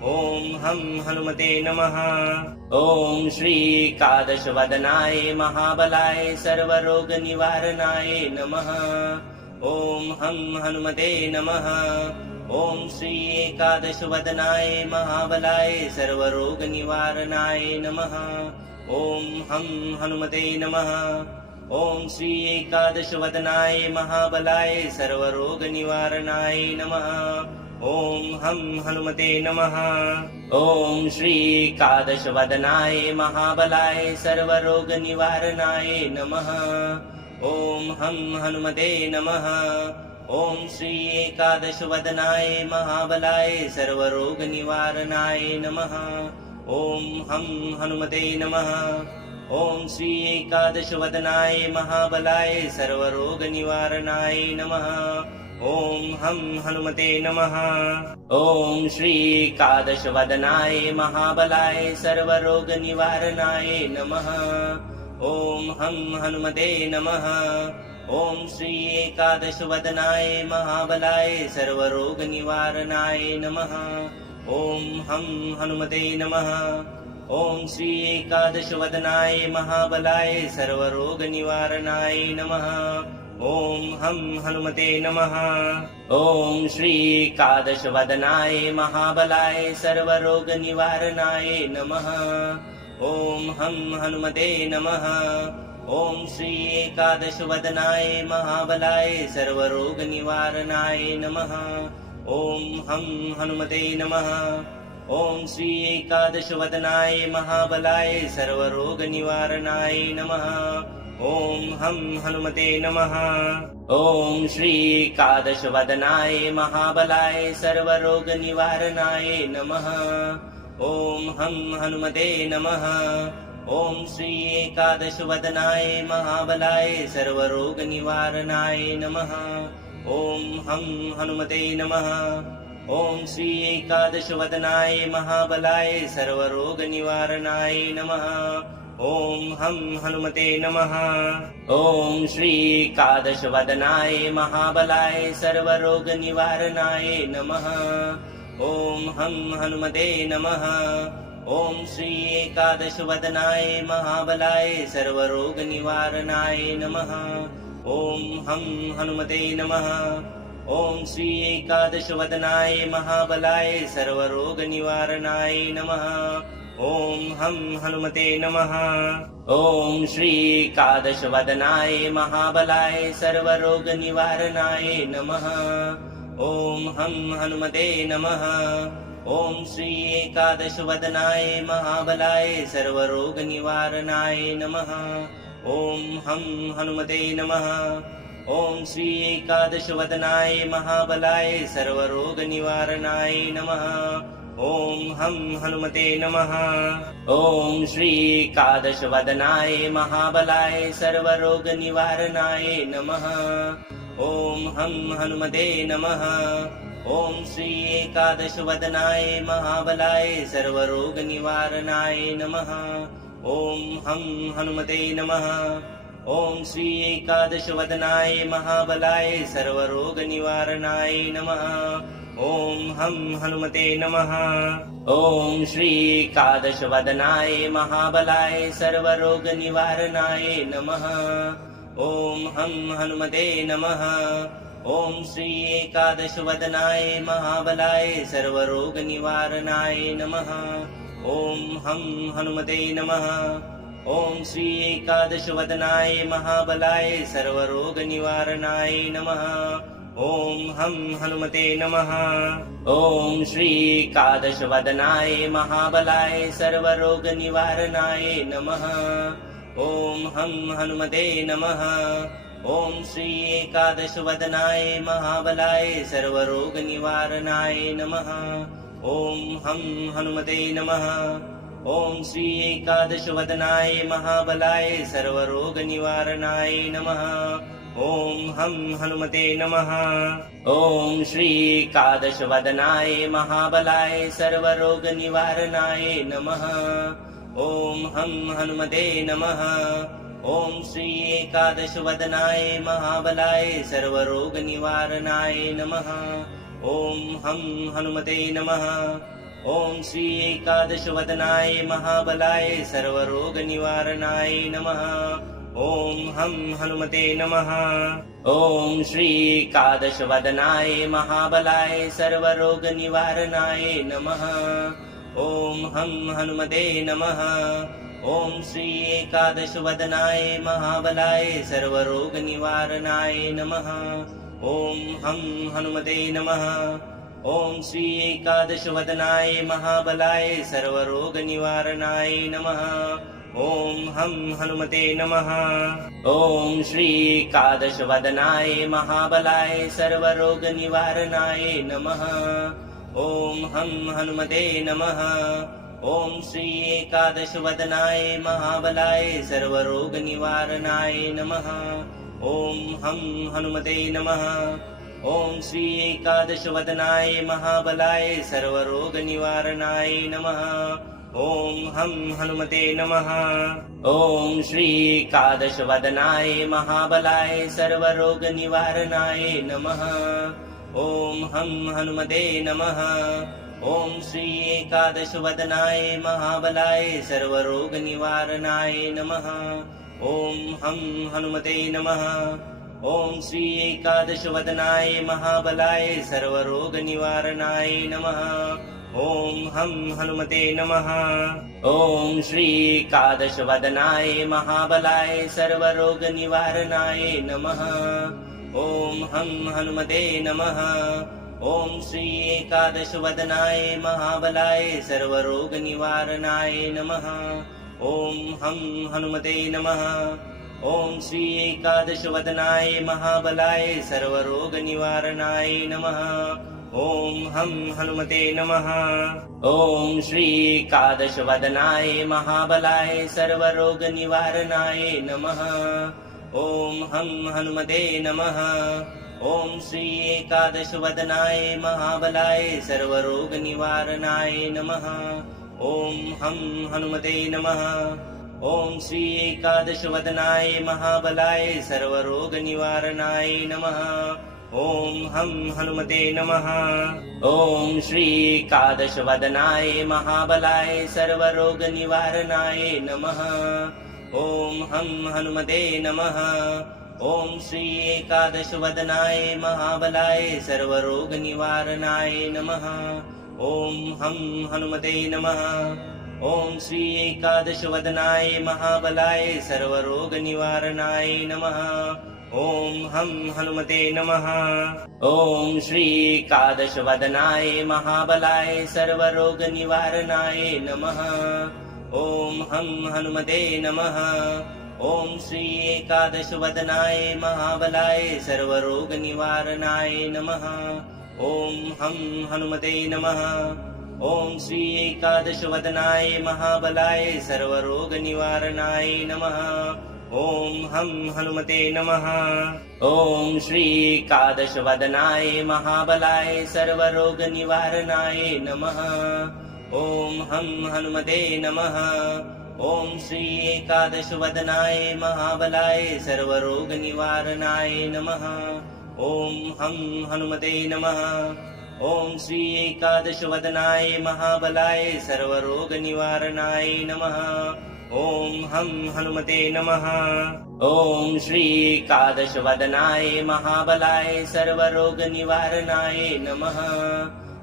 ॐ हं हनुमते नमः। ॐ श्री एकादशवदनाय महाबलाय सर्वरोगनिवारणाय नमः। ॐ हं हनुमते नमः। ॐ श्री एकादशवदनाय महाबलाय सर्वरोगनिवारणाय नमः। ॐ हं हनुमते नमः। ॐ श्री एकादशवदनाय महाबलाय सर्वरोगनिवारणाय नमः। ॐ हं हनुमते नमः। ॐ श्री एकादशवदनाय महाबलाय सर्वरोगनिवारणाय नमः। ॐ हं हनुमते नमः। ॐ श्री एकादशवदनाय महाबलाय सर्वरोगनिवारणाय नमः। ॐ हं हनुमते नमः। ॐ श्री एकादशवदनाय महाबलाय सर्वरोगनिवारणाय नमः। ॐ हं हनुमते नमः। ॐ श्रीकादशवदनाय महाबलाय सर्वरोगनिवारणाय नमः। ॐ हं हनुमते नमः। ॐ श्रीकादशवदनाय महाबलाय सर्वरोगनिवारणाय नमः। ॐ हं हनुमते नमः। ॐ श्रीकादशवदनाय महाबलाय सर्वरोगनिवारणाय नमः। ॐ हं हनुमते नमः। ॐ श्रीकादशवदनाय महाबलाय सर्वरोगनिवारणाय नमः। ॐ हं हनुमते नमः। ॐ श्रीकादशवदनाय महाबलाय सर्वरोगनिवारणाय नमः। ॐ हं हनुमते नमः। ॐ श्रीकादशवदनाय महाबलाय सर्वरोगनिवारणाय नमः। ॐ हं हनुमते नमः। ॐ श्रीकादशवदनाय महाबलाय सर्वरोगनिवारणाय नमः। ॐ हं हनुमते नमः। ॐ श्रीकादशवदनाय महाबलाय सर्वरोगनिवारणाय नमः। ॐ हं हनुमते नमः। ॐ श्रीकादशवदनाय महाबलाय सर्वरोगनिवारणाय नमः। ॐ हं हनुमते नमः। ॐ श्रीकादशवदनाय महाबलाय सर्वरोगनिवारणाय नमः। ॐ हं हनुमते नमः। ॐ श्रीकादशवदनाय महाबलाय सर्वरोगनिवारणाय नमः। ॐ हं हनुमते नमः। ॐ श्रीकादशवदनाय महाबलाय सर्वरोगनिवारणाय नमः। ॐ हं हनुमते नमः। ॐ श्रीकादशवदनाय महाबलाय सर्वरोगनिवारणाय नमः। ॐ हं हनुमते नमः। ॐ श्रीकादशवदनाय महाबलाय सर्वरोगनिवारणाय नमः। ॐ हं हनुमते नमः। ॐ श्रीकादशवदनाय महाबलाय सर्वरोगनिवारणाय नमः। ॐ हं हनुमते नमः। ॐ श्रीकादशवदनाय महाबलाय सर्वरोगनिवारणाय नमः। ॐ हं हनुमते नमः। ॐ श्रीकादशवदनाय महाबलाय सर्वरोगनिवारणाय नमः। ॐ हं हनुमते नमः। ॐ श्रीकादशवदनाय महाबलाय सर्वरोगनिवारणाय नमः। ॐ हं हनुमते नमः। ॐ श्रीकादशवदनाय महाबलाय सर्वरोगनिवारणाय नमः। ॐ हं हनुमते नमः। ॐ श्रीकादशवदनाय महाबलाय सर्वरोगनिवारणाय नमः। ॐ हं हनुमते नमः। ॐ श्रीकादशवदनाय महाबलाय सर्वरोगनिवारणाय नमः। ॐ हं हनुमते नमः। ॐ श्रीकादशवदनाय महाबलाय सर्वरोगनिवारणाय नमः। ॐ हं हनुमते नमः। ॐ श्रीकादशवदनाय महाबलाय सर्वरोगनिवारणाय नमः। ॐ हं हनुमते नमः। ॐ श्रीकादशवदनाय महाबलाय सर्वरोगनिवारणाय नमः। ॐ हं हनुमते नमः। ॐ श्रीकादशवदनाय महाबलाय सर्वरोगनिवारणाय नमः। ॐ हं हनुमते नमः। ॐ श्रीकादशवदनाय महाबलाय सर्वरोगनिवारणाय नमः। ॐ हं हनुमते नमः। ॐ श्रीकादशवदनाय महाबलाय सर्वरोगनिवारणाय नमः। ॐ हं हनुमते नमः। ॐ श्रीकादशवदनाय महाबलाय सर्वरोगनिवारणाय नमः। ॐ हं हनुमते नमः। ॐ श्रीकादशवदनाय महाबलाय सर्वरोगनिवारणाय नमः। ॐ हं हनुमते नमः। ॐ श्रीकादशवदनाय महाबलाय सर्वरोगनिवारणाय नमः। ॐ हं हनुमते नमः। ॐ श्रीकादशवदनाय महाबलाय सर्वरोगनिवारणाय नमः। ॐ हं हनुमते नमः। ॐ श्रीकादशवदनाय महाबलाय सर्वरोगनिवारणाय नमः। ॐ हं हनुमते नमः। ॐ श्री एकादशवदनाय महाबलाय सर्वरोगनिवारणाय नमः। ॐ हं हनुमते नमः। ॐ श्री एकादशवदनाय महाबलाय सर्वरोगनिवारणाय नमः। ॐ हं हनुमते नमः। ॐ श्री एकादशवदनाय महाबलाय सर्वरोगनिवारणाय नमः। ॐ हं हनुमते नमः। ॐ श्री एकादशवदनाय महाबलाय सर्वरोगनिवारणाय नमः। ॐ हं हनुमते नमः। ॐ श्री एकादशवदनाय महाबलाय सर्वरोगनिवारणाय नमः। ॐ हं हनुमते नमः। ॐ श्री एकादशवदनाय महाबलाय सर्वरोगनिवारणाय नमः। ॐ हं हनुमते नमः। ॐ श्री एकादशवदनाय महाबलाय सर्वरोगनिवारणाय नमः। ॐ हं हनुमते नमः। ॐ श्री एकादशवदनाय महाबलाय सर्वरोगनिवारणाय नमः। ॐ हं हनुमते नमः। ॐ श्री एकादशवदनाय महाबलाय सर्वरोगनिवारणाय नमः। ॐ हं हनुमते नमः। ॐ श्री एकादशवदनाय महाबलाय सर्वरोगनिवारणाय नमः। ॐ हं हनुमते नमः। ॐ श्री एकादशवदनाय महाबलाय सर्वरोगनिवारणाय नमः। ॐ हं हनुमते नमः। ॐ श्री एकादशवदनाय महाबलाय सर्वरोगनिवारणाय नमः। ॐ हं हनुमते नमः। ॐ श्री एकादशवदनाय महाबलाय सर्वरोगनिवारणाय नमः। ॐ हं हनुमते नमः। ॐ श्री एकादशवदनाय महाबलाय सर्वरोगनिवारणाय नमः। ॐ हं हनुमते नमः। ॐ श्री एकादशवदनाय महाबलाय सर्वरोगनिवारणाय नमः। ॐ हं हनुमते नमः। ॐ श्री एकादशवदनाय महाबलाय सर्वरोगनिवारणाय नमः। ॐ हं हनुमते नमः। ॐ श्री एकादशवदनाय महाबलाय सर्वरोगनिवारणाय नमः। ॐ हं हनुमते नमः। ॐ श्री एकादशवदनाय महाबलाय सर्वरोगनिवारणाय नमः। ॐ हं हनुमते नमः। ॐ श्री एकादशवदनाय महाबलाय सर्वरोगनिवारणाय नमः। ॐ हं हनुमते नमः। ॐ श्री एकादशवदनाय महाबलाय सर्वरोगनिवारणाय नमः।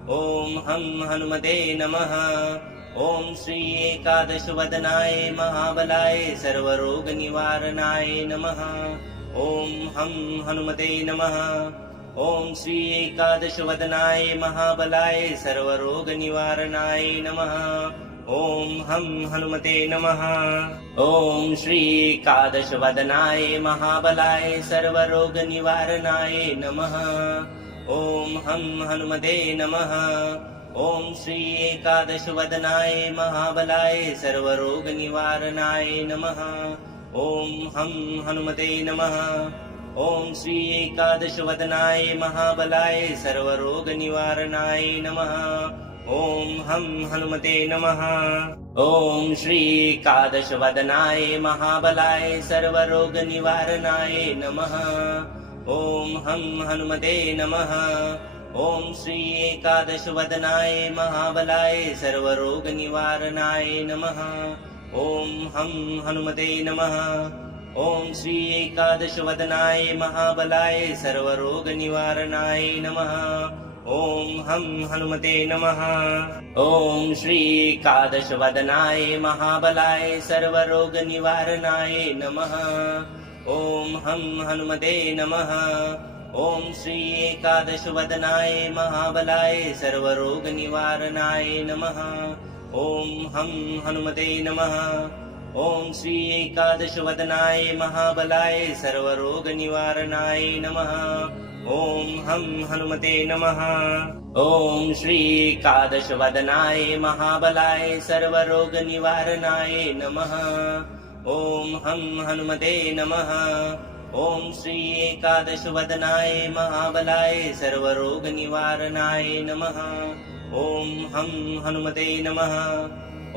ॐ हं हनुमते नमः। ॐ श्री एकादशवदनाय महाबलाय सर्वरोगनिवारणाय नमः। ॐ हं हनुमते नमः। ॐ श्री एकादशवदनाय महाबलाय सर्वरोगनिवारणाय नमः। ॐ हं हनुमते नमः। ॐ श्री एकादशवदनाय महाबलाय सर्वरोगनिवारणाय नमः। ॐ हं हनुमते नमः। ॐ श्री एकादशवदनाय महाबलाय सर्वरोगनिवारणाय नमः। ॐ हं हनुमते नमः। ॐ श्री एकादशवदनाय महाबलाय सर्वरोगनिवारणाय नमः। ॐ हं हनुमते नमः। ॐ श्री एकादशवदनाय महाबलाय सर्वरोगनिवारणाय नमः। ॐ हं हनुमते नमः। ॐ श्री एकादशवदनाय महाबलाय सर्वरोगनिवारणाय नमः। ॐ हं हनुमते नमः। ॐ श्री एकादशवदनाय महाबलाय सर्वरोगनिवारणाय नमः। ॐ हं हनुमते नमः। ॐ श्री एकादशवदनाय महाबलाय सर्वरोगनिवारणाय नमः। ॐ हं हनुमते नमः। ॐ श्री एकादशवदनाय महाबलाय सर्वरोगनिवारणाय नमः। ॐ हं हनुमते नमः। ॐ श्री एकादशवदनाय महाबलाय सर्वरोगनिवारणाय नमः। ॐ हं हनुमते नमः। ॐ श्री एकादशवदनाय महाबलाय सर्वरोगनिवारणाय नमः। ॐ हं हनुमते नमः। ॐ श्री एकादशवदनाय महाबलाय सर्वरोगनिवारणाय नमः। ॐ हं हनुमते नमः।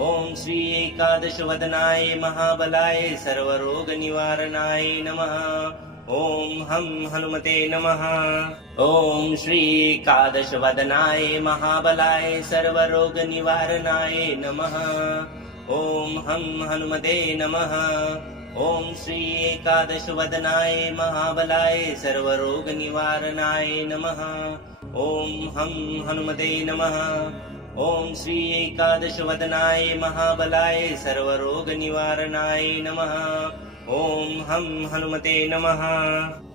ॐ श्री एकादशवदनाय महाबलाय सर्वरोगनिवारणाय नमः। ॐ हं हनुमते नमः। ॐ श्री एकादशवदनाय महाबलाय सर्वरोगनिवारणाय नमः। ॐ हं हनुमते नमः। ॐ श्री एकादशवदनाय महाबलाय सर्वरोगनिवारणाय नमः। ॐ हं हनुमते नमः। ॐ श्री एकादशवदनाय महाबलाय सर्वरोगनिवारणाय नमः। ॐ हं हनुमते नमः।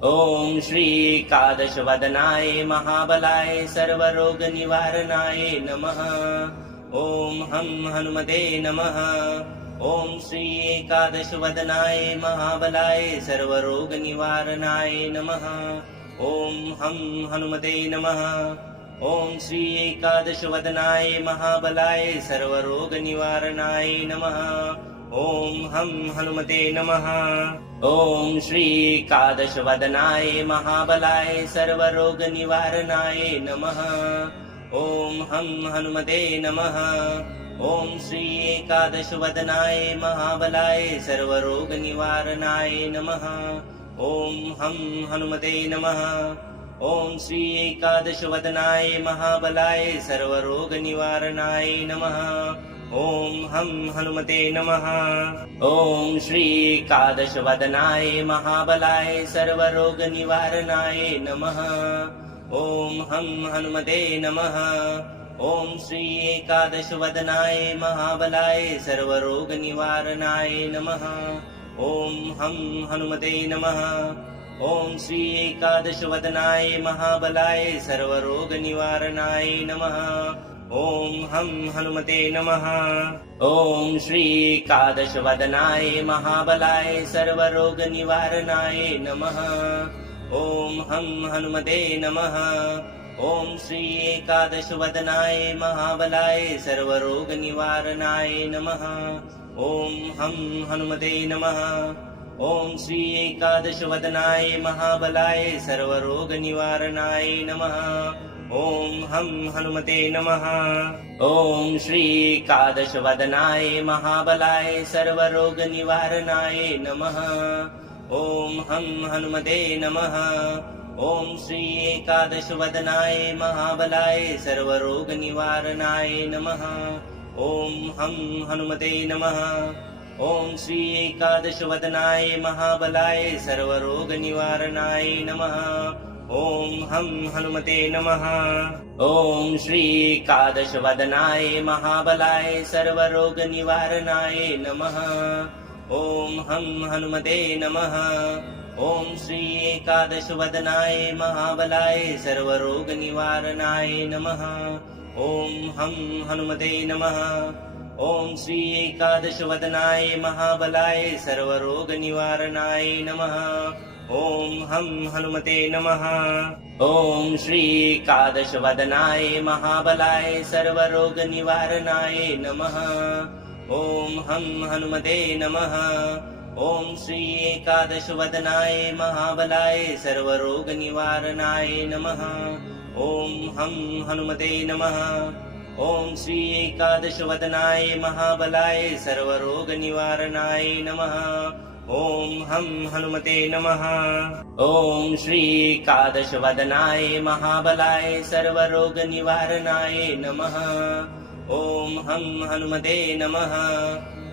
ॐ श्री एकादशवदनाय महाबलाय सर्वरोगनिवारणाय नमः। ॐ हं हनुमते नमः। ॐ श्री एकादशवदनाय महाबलाय सर्वरोगनिवारणाय नमः। ॐ हं हनुमते नमः। ॐ श्री एकादशवदनाय महाबलाय सर्वरोगनिवारणाय नमः। ॐ हं हनुमते नमः। ॐ श्री एकादशवदनाय महाबलाय सर्वरोगनिवारणाय नमः। ॐ हं हनुमते नमः। ॐ श्री एकादशवदनाय महाबलाय सर्वरोगनिवारणाय नमः। ॐ हं हनुमते नमः। ॐ श्री एकादशवदनाय महाबलाय सर्वरोगनिवारणाय नमः। ॐ हं हनुमते नमः। ॐ श्री एकादशवदनाय महाबलाय सर्वरोगनिवारणाय नमः। ॐ हं हनुमते नमः। ॐ श्री एकादशवदनाय महाबलाय सर्वरोगनिवारणाय नमः। ॐ हं हनुमते नमः। ॐ श्री एकादशवदनाय महाबलाय सर्वरोगनिवारणाय नमः। ॐ हं हनुमते नमः। ॐ श्री एकादशवदनाय महाबलाय सर्वरोगनिवारणाय नमः। ॐ हं हनुमते नमः। ॐ श्री एकादशवदनाय महाबलाय सर्वरोगनिवारणाय नमः। ॐ हं हनुमते नमः। ॐ श्री एकादशवदनाय महाबलाय सर्वरोगनिवारणाय नमः। ॐ हं हनुमते नमः। ॐ श्री एकादशवदनाय महाबलाय सर्वरोगनिवारणाय नमः। ॐ हं हनुमते नमः। ॐ श्री एकादशवदनाय महाबलाय सर्वरोगनिवारणाय नमः। ॐ हं हनुमते नमः। ॐ श्री एकादशवदनाय महाबलाय सर्वरोगनिवारणाय नमः। ॐ हं हनुमते नमः। ॐ श्री एकादशवदनाय महाबलाय सर्वरोगनिवारणाय नमः। ॐ हं हनुमते नमः। ॐ श्री एकादशवदनाय महाबलाय सर्वरोगनिवारणाय नमः। ॐ हं हनुमते नमः। ॐ श्री एकादशवदनाय महाबलाय सर्वरोगनिवारणाय नमः। ॐ हं हनुमते नमः। ॐ श्री एकादशवदनाय महाबलाय सर्वरोगनिवारणाय नमः। ॐ हं हनुमते नमः। ॐ श्री एकादशवदनाय महाबलाय सर्वरोगनिवारणाय नमः। ॐ हं हनुमते नमः। ॐ श्री एकादशवदनाय महाबलाय सर्वरोगनिवारणाय नमः। ॐ हं हनुमते नमः। ॐ श्री एकादशवदनाय महाबलाय सर्वरोगनिवारणाय नमः। ॐ हं हनुमते नमः।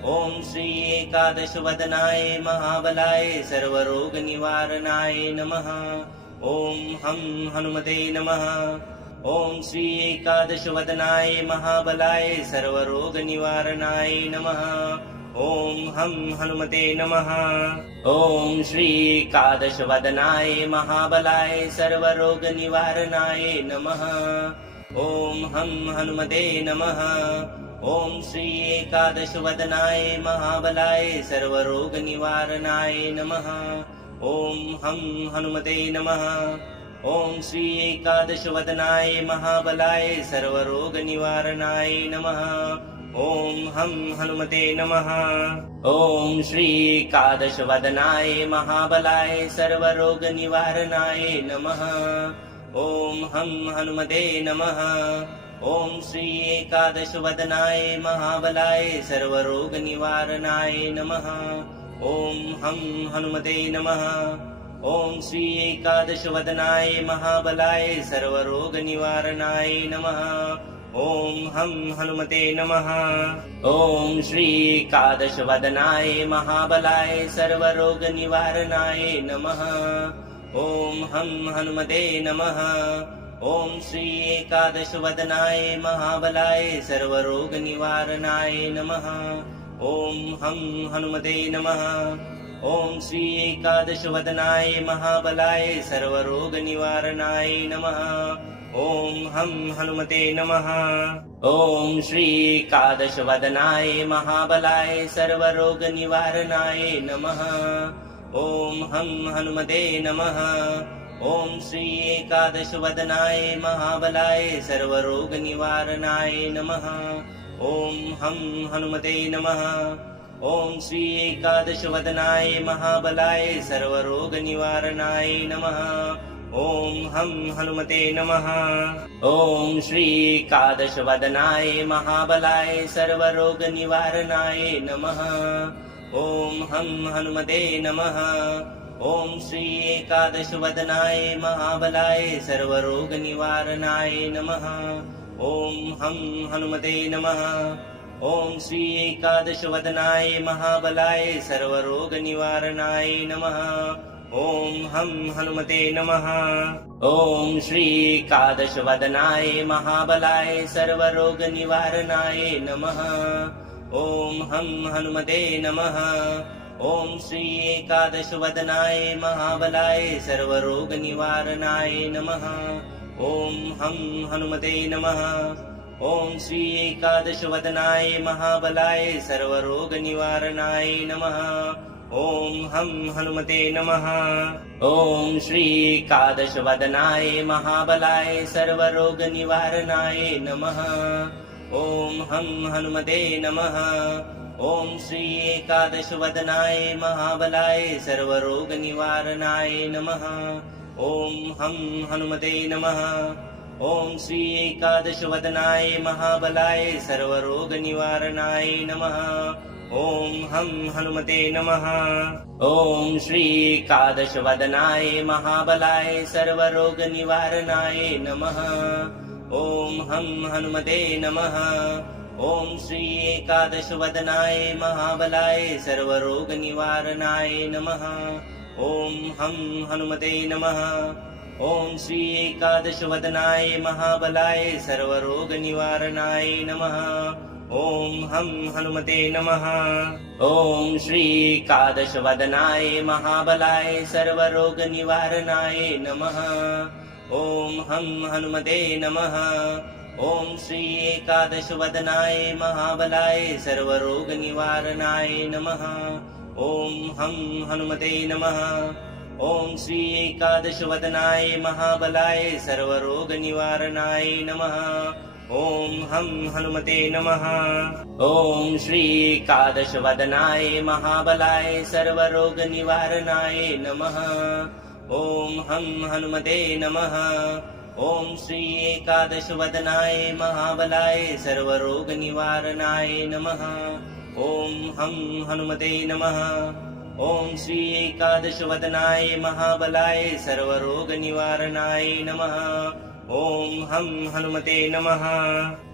ॐ श्री एकादशवदनाय महाबलाय सर्वरोगनिवारणाय नमः। ॐ हं हनुमते नमः। ॐ श्री एकादशवदनाय महाबलाय सर्वरोगनिवारणाय नमः। ॐ हं हनुमते नमः। ॐ श्री एकादशवदनाय महाबलाय सर्वरोगनिवारणाय नमः। ॐ हं हनुमते नमः। ॐ श्री एकादशवदनाय महाबलाय सर्वरोगनिवारणाय नमः। ॐ हं हनुमते नमः। ॐ श्री एकादशवदनाय महाबलाय सर्वरोगनिवारणाय नमः। ॐ हं हनुमते नमः। ॐ श्री एकादशवदनाय महाबलाय सर्वरोगनिवारणाय नमः। ॐ हं हनुमते नमः। ॐ श्री एकादशवदनाय महाबलाय सर्वरोगनिवारणाय नमः। ॐ हं हनुमते नमः। ॐ श्री एकादशवदनाय महाबलाय सर्वरोगनिवारणाय नमः। ॐ हं हनुमते नमः। ॐ श्री एकादशवदनाय महाबलाय सर्वरोगनिवारणाय नमः। ॐ हं हनुमते नमः। ॐ श्री एकादशवदनाय महाबलाय सर्वरोगनिवारणाय नमः। ॐ हं हनुमते नमः। ॐ श्री एकादशवदनाय महाबलाय सर्वरोगनिवारणाय नमः। ॐ हं हनुमते नमः। ॐ श्री एकादशवदनाय महाबलाय सर्वरोगनिवारणाय नमः। ॐ हं हनुमते नमः। ॐ श्री एकादशवदनाय महाबलाय सर्वरोगनिवारणाय नमः। ॐ हं हनुमते नमः। ॐ श्री एकादशवदनाय महाबलाय सर्वरोगनिवारणाय नमः। ॐ हं हनुमते नमः। ॐ श्री एकादशवदनाय महाबलाय सर्वरोगनिवारणाय नमः। ॐ हं हनुमते नमः। ॐ श्री एकादशवदनाय महाबलाय सर्वरोगनिवारणाय नमः। ॐ हं हनुमते नमः। ॐ श्री एकादशवदनाय महाबलाय सर्वरोगनिवारणाय नमः। ॐ हं हनुमते नमः। ॐ श्री एकादशवदनाय महाबलाय सर्वरोगनिवारणाय नमः। ॐ हं हनुमते नमः। ॐ श्री एकादशवदनाय महाबलाय सर्वरोगनिवारणाय नमः। ॐ हं हनुमते नमः। ॐ श्री एकादशवदनाय महाबलाय सर्वरोगनिवारणाय नमः। ॐ हं हनुमते नमः। ॐ श्री एकादशवदनाय महाबलाय सर्वरोगनिवारणाय नमः। ॐ हं हनुमते नमः। ॐ श्री एकादशवदनाय महाबलाय सर्वरोगनिवारणाय नमः। ॐ हं हनुमते नमः। ॐ श्री एकादशवदनाय महाबलाय सर्वरोगनिवारणाय नमः। ॐ हं हनुमते नमः। ॐ श्री एकादशवदनाय महाबलाय सर्वरोगनिवारणाय नमः। ॐ हं हनुमते नमः। ॐ श्री एकादशवदनाय महाबलाय सर्वरोगनिवारणाय नमः। ॐ हं हनुमते नमः। ॐ श्री एकादशवदनाय महाबलाय सर्वरोगनिवारणाय नमः। ॐ हं हनुमते नमः। ॐ श्री एकादशवदनाय महाबलाय सर्वरोगनिवारणाय नमः। ॐ हं हनुमते नमः। ॐ श्री एकादशवदनाय महाबलाय सर्वरोगनिवारणाय नमः। ॐ हं हनुमते नमः। ॐ श्री एकादशवदनाय महाबलाय सर्वरोगनिवारणाय नमः। ॐ हं हनुमते नमः। ॐ श्री एकादशवदनाय महाबलाय सर्वरोगनिवारणाय नमः। ॐ हं हनुमते नमः। ॐ श्री एकादशवदनाय महाबलाय सर्वरोगनिवारणाय नमः। ॐ हं हनुमते नमः। ॐ श्री एकादशवदनाय महाबलाय सर्वरोगनिवारणाय नमः। ॐ हं हनुमते नमः।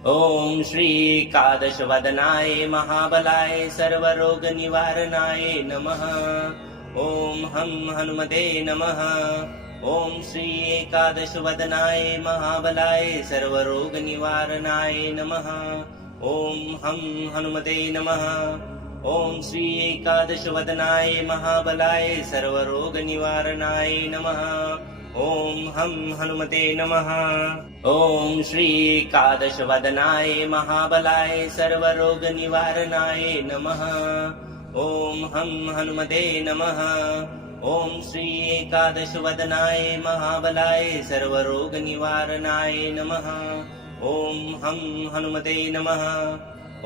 ॐ श्री एकादशवदनाय महाबलाय सर्वरोगनिवारणाय नमः। ॐ हं हनुमते नमः। ॐ श्री एकादशवदनाय महाबलाय सर्वरोगनिवारणाय नमः। ॐ हं हनुमते नमः। ॐ श्री एकादशवदनाय महाबलाय सर्वरोगनिवारणाय नमः। ॐ हं हनुमते नमः। ॐ श्री एकादशवदनाय महाबलाय सर्वरोगनिवारणाय नमः। ॐ हं हनुमते नमः। ॐ श्री एकादशवदनाय महाबलाय सर्वरोगनिवारणाय नमः। ॐ हं हनुमते नमः।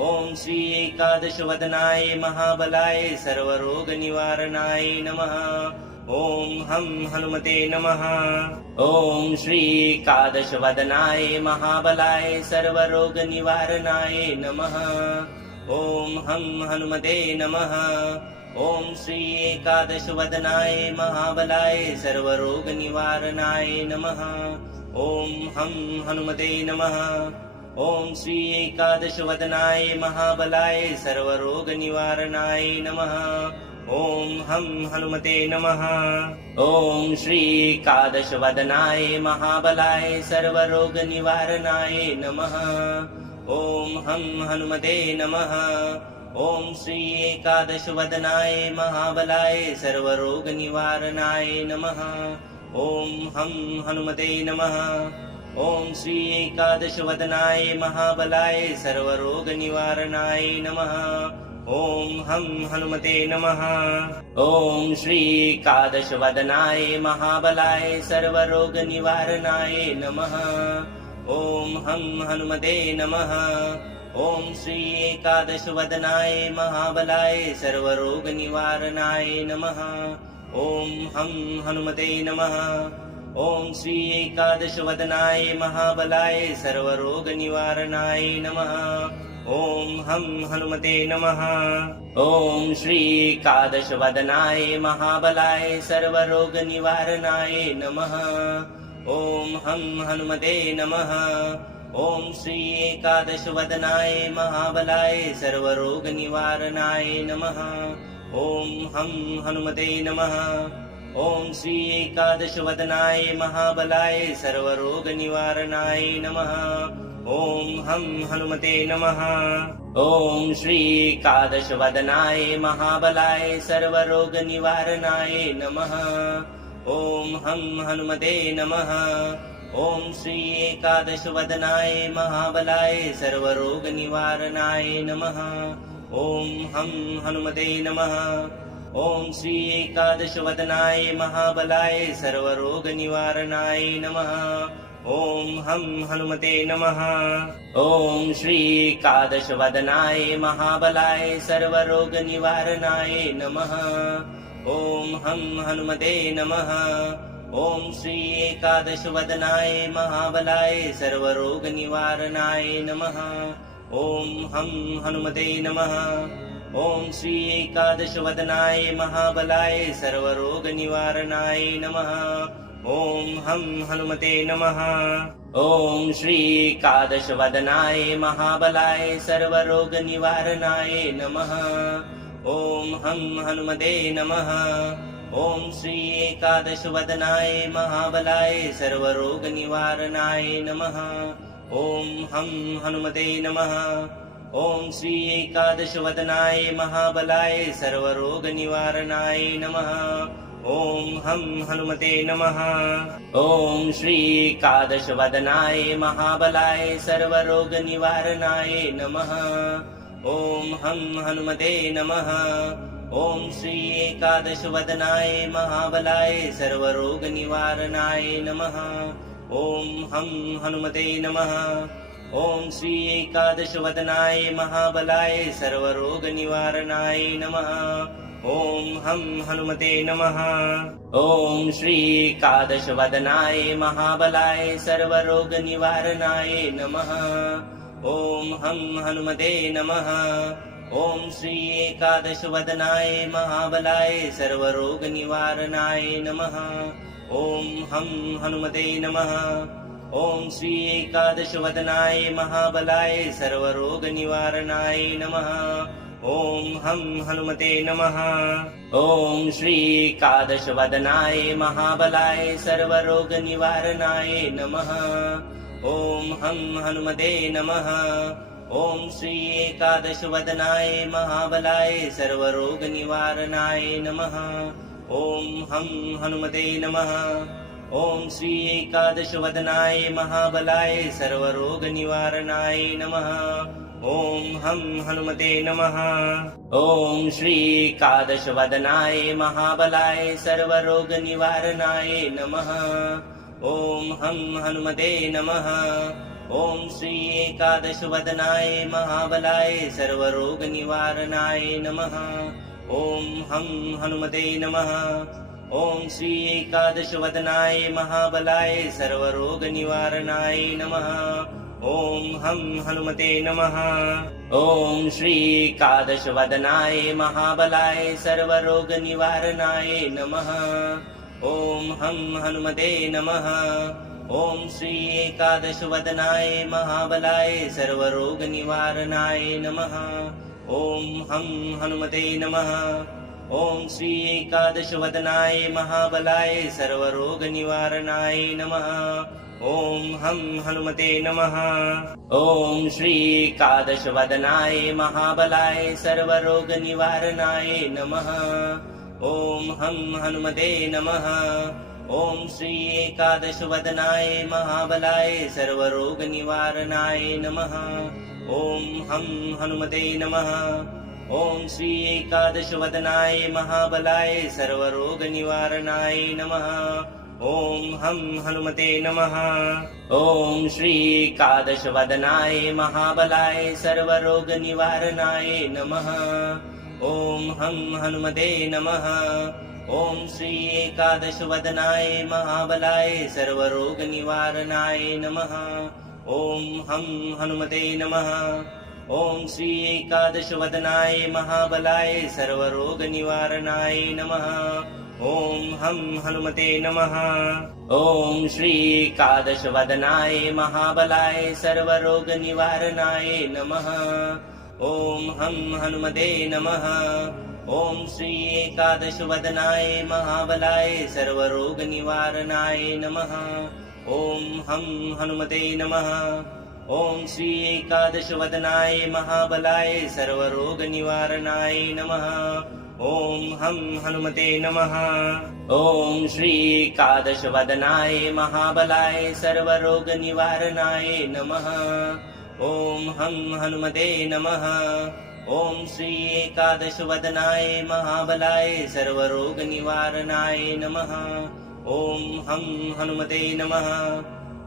ॐ श्री एकादशवदनाय महाबलाय सर्वरोगनिवारणाय नमः। ॐ हं हनुमते नमः। ॐ श्री एकादशवदनाय महाबलाय सर्वरोगनिवारणाय नमः। ॐ हं हनुमते नमः। ॐ श्री एकादशवदनाय महाबलाय सर्वरोगनिवारणाय नमः। ॐ हं हनुमते नमः। ॐ श्री एकादशवदनाय महाबलाय सर्वरोगनिवारणाय नमः। ॐ हं हनुमते नमः। ॐ श्री एकादशवदनाय महाबलाय सर्वरोगनिवारणाय नमः। ॐ हं हनुमते नमः। ॐ श्री एकादशवदनाय महाबलाय सर्वरोगनिवारणाय नमः। ॐ हं हनुमते नमः। ॐ श्री एकादशवदनाय महाबलाय सर्वरोगनिवारणाय नमः। ॐ हं हनुमते नमः। ॐ श्री एकादशवदनाय महाबलाय सर्वरोगनिवारणाय नमः। ॐ हं हनुमते नमः। ॐ श्री एकादशवदनाय महाबलाय सर्वरोगनिवारणाय नमः। ॐ हं हनुमते नमः। ॐ श्री एकादशवदनाय महाबलाय सर्वरोगनिवारणाय नमः। ॐ हं हनुमते नमः। ॐ श्री एकादशवदनाय महाबलाय सर्वरोगनिवारणाय नमः। ॐ हं हनुमते नमः। ॐ श्री एकादशवदनाय महाबलाय सर्वरोगनिवारणाय नमः। ॐ हं हनुमते नमः। ॐ श्री एकादशवदनाय महाबलाय सर्वरोगनिवारणाय नमः। ॐ हं हनुमते नमः। ॐ श्री एकादशवदनाय महाबलाय सर्वरोगनिवारणाय नमः। ॐ हं हनुमते नमः। ॐ श्री एकादशवदनाय महाबलाय सर्वरोगनिवारणाय नमः। ॐ हं हनुमते नमः। ॐ श्री एकादशवदनाय महाबलाय सर्वरोगनिवारणाय नमः। ॐ हं हनुमते नमः। ॐ श्री एकादशवदनाय महाबलाय सर्वरोगनिवारणाय नमः। ॐ हं हनुमते नमः। ॐ श्री एकादशवदनाय महाबलाय सर्वरोगनिवारणाय नमः। ॐ हं हनुमते नमः। ॐ श्री एकादशवदनाय महाबलाय सर्वरोगनिवारणाय नमः। ॐ हं हनुमते नमः। ॐ श्री एकादशवदनाय महाबलाय सर्वरोगनिवारणाय नमः। ॐ हं हनुमते नमः। ॐ श्री एकादशवदनाय महाबलाय सर्वरोगनिवारणाय नमः। ॐ हं हनुमते नमः। ॐ श्री एकादशवदनाय महाबलाय सर्वरोगनिवारणाय नमः। ॐ हं हनुमते नमः। ॐ श्री एकादशवदनाय महाबलाय सर्वरोगनिवारणाय नमः। ॐ हं हनुमते नमः। ॐ श्री एकादशवदनाय महाबलाय सर्वरोगनिवारणाय नमः। ॐ हं हनुमते नमः। ॐ श्री एकादशवदनाय महाबलाय सर्वरोगनिवारणाय नमः। ॐ हं हनुमते नमः। ॐ श्री एकादशवदनाय महाबलाय सर्वरोगनिवारणाय नमः। ॐ हं हनुमते नमः। ॐ श्री एकादशवदनाय महाबलाय सर्वरोगनिवारणाय नमः। ॐ हं हनुमते नमः। ॐ श्री एकादशवदनाय महाबलाय सर्वरोगनिवारणाय नमः। ॐ हं हनुमते नमः। ॐ श्री एकादशवदनाय महाबलाय सर्वरोगनिवारणाय नमः। ॐ हं हनुमते नमः। ॐ श्री एकादशवदनाय महाबलाय सर्वरोगनिवारणाय नमः। ॐ हं हनुमते नमः। ॐ श्री एकादशवदनाय महाबलाय सर्वरोगनिवारणाय नमः। ॐ हं हनुमते नमः। ॐ श्री एकादशवदनाय महाबलाय सर्वरोगनिवारणाय नमः। ॐ हं हनुमते नमः। ॐ श्री एकादशवदनाय महाबलाय सर्वरोगनिवारणाय नमः। ॐ हं हनुमते नमः। ॐ श्री एकादशवदनाय महाबलाय सर्वरोगनिवारणाय नमः। ॐ हं हनुमते नमः। ॐ श्री एकादशवदनाय महाबलाय सर्वरोगनिवारणाय नमः। ॐ हं हनुमते नमः। ॐ श्री एकादशवदनाय महाबलाय सर्वरोगनिवारणाय नमः। ॐ हं हनुमते नमः। ॐ श्री एकादशवदनाय महाबलाय सर्वरोगनिवारणाय नमः। ॐ हं हनुमते नमः। ॐ श्री एकादशवदनाय महाबलाय सर्वरोगनिवारणाय नमः। ॐ हं हनुमते नमः। ॐ श्री एकादशवदनाय महाबलाय सर्वरोगनिवारणाय नमः। ॐ हं हनुमते नमः। ॐ श्री एकादशवदनाय महाबलाय सर्वरोगनिवारणाय नमः। ॐ हं हनुमते नमः। ॐ श्री एकादशवदनाय महाबलाय सर्वरोगनिवारणाय नमः। ॐ हं हनुमते नमः। ॐ श्री एकादशवदनाय महाबलाय सर्वरोगनिवारणाय नमः। ॐ हं हनुमते नमः। ॐ श्री एकादशवदनाय महाबलाय सर्वरोगनिवारणाय नमः। ॐ हं हनुमते नमः। ॐ श्री एकादशवदनाय महाबलाय सर्वरोगनिवारणाय नमः। ॐ हं हनुमते नमः। ॐ श्री एकादशवदनाय महाबलाय सर्वरोगनिवारणाय नमः। ॐ हं हनुमते नमः। ॐ श्री एकादशवदनाय महाबलाय सर्वरोगनिवारणाय नमः। ॐ हं हनुमते नमः। ॐ श्री एकादशवदनाय महाबलाय सर्वरोगनिवारणाय नमः। ॐ हं हनुमते नमः। ॐ श्री एकादशवदनाय महाबलाय सर्वरोगनिवारणाय नमः। ॐ हं हनुमते नमः। ॐ श्री एकादशवदनाय महाबलाय सर्वरोगनिवारणाय नमः। ॐ हं हनुमते नमः।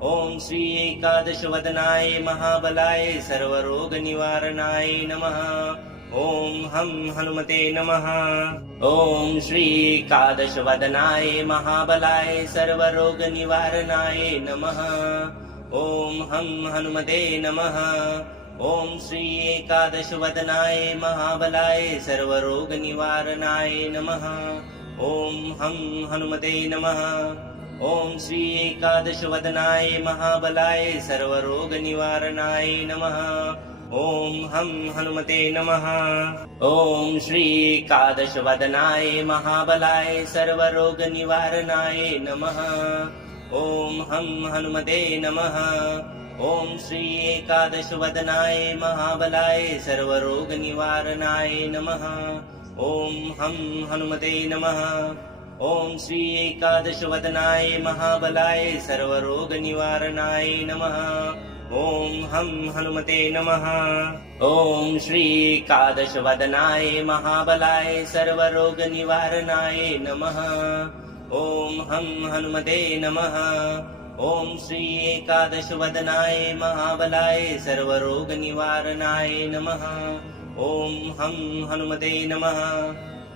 ॐ श्री एकादशवदनाय महाबलाय सर्वरोगनिवारणाय नमः। ॐ हं हनुमते नमः। ॐ श्री एकादशवदनाय महाबलाय सर्वरोगनिवारणाय नमः। ॐ हं हनुमते नमः। ॐ श्री एकादशवदनाय महाबलाय सर्वरोगनिवारणाय नमः। ॐ हं हनुमते नमः। ॐ श्री एकादशवदनाय महाबलाय सर्वरोगनिवारणाय नमः। ॐ हं हनुमते नमः। ॐ श्री एकादशवदनाय महाबलाय सर्वरोगनिवारणाय नमः। ॐ हं हनुमते नमः। ॐ श्री एकादशवदनाय महाबलाय सर्वरोगनिवारणाय नमः। ॐ हं हनुमते नमः। ॐ श्री एकादशवदनाय महाबलाय सर्वरोगनिवारणाय नमः। ॐ हं हनुमते नमः। ॐ श्री एकादशवदनाय महाबलाय सर्वरोगनिवारणाय नमः। ॐ हं हनुमते नमः।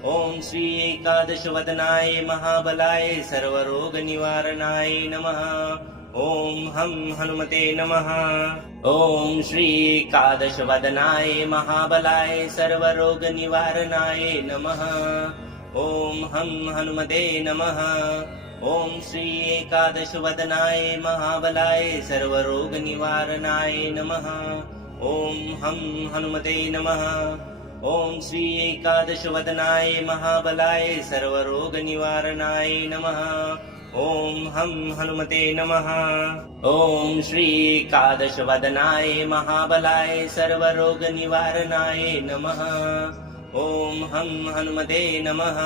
ॐ श्री एकादशवदनाय महाबलाय सर्वरोगनिवारणाय नमः। ॐ हं हनुमते नमः। ॐ श्री एकादशवदनाय महाबलाय सर्वरोगनिवारणाय नमः। ॐ हं हनुमते नमः। ॐ श्री एकादशवदनाय महाबलाय सर्वरोगनिवारणाय नमः। ॐ हं हनुमते नमः। ॐ श्री एकादशवदनाय महाबलाय सर्वरोगनिवारणाय नमः। ॐ हं हनुमते नमः। ॐ श्री एकादशवदनाय महाबलाय सर्वरोगनिवारणाय नमः। ॐ हं हनुमते नमः।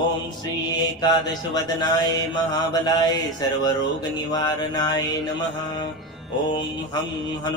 ॐ श्री एकादशवदनाय महाबलाय सर्वरोगनिवारणाय नमः। ॐ हम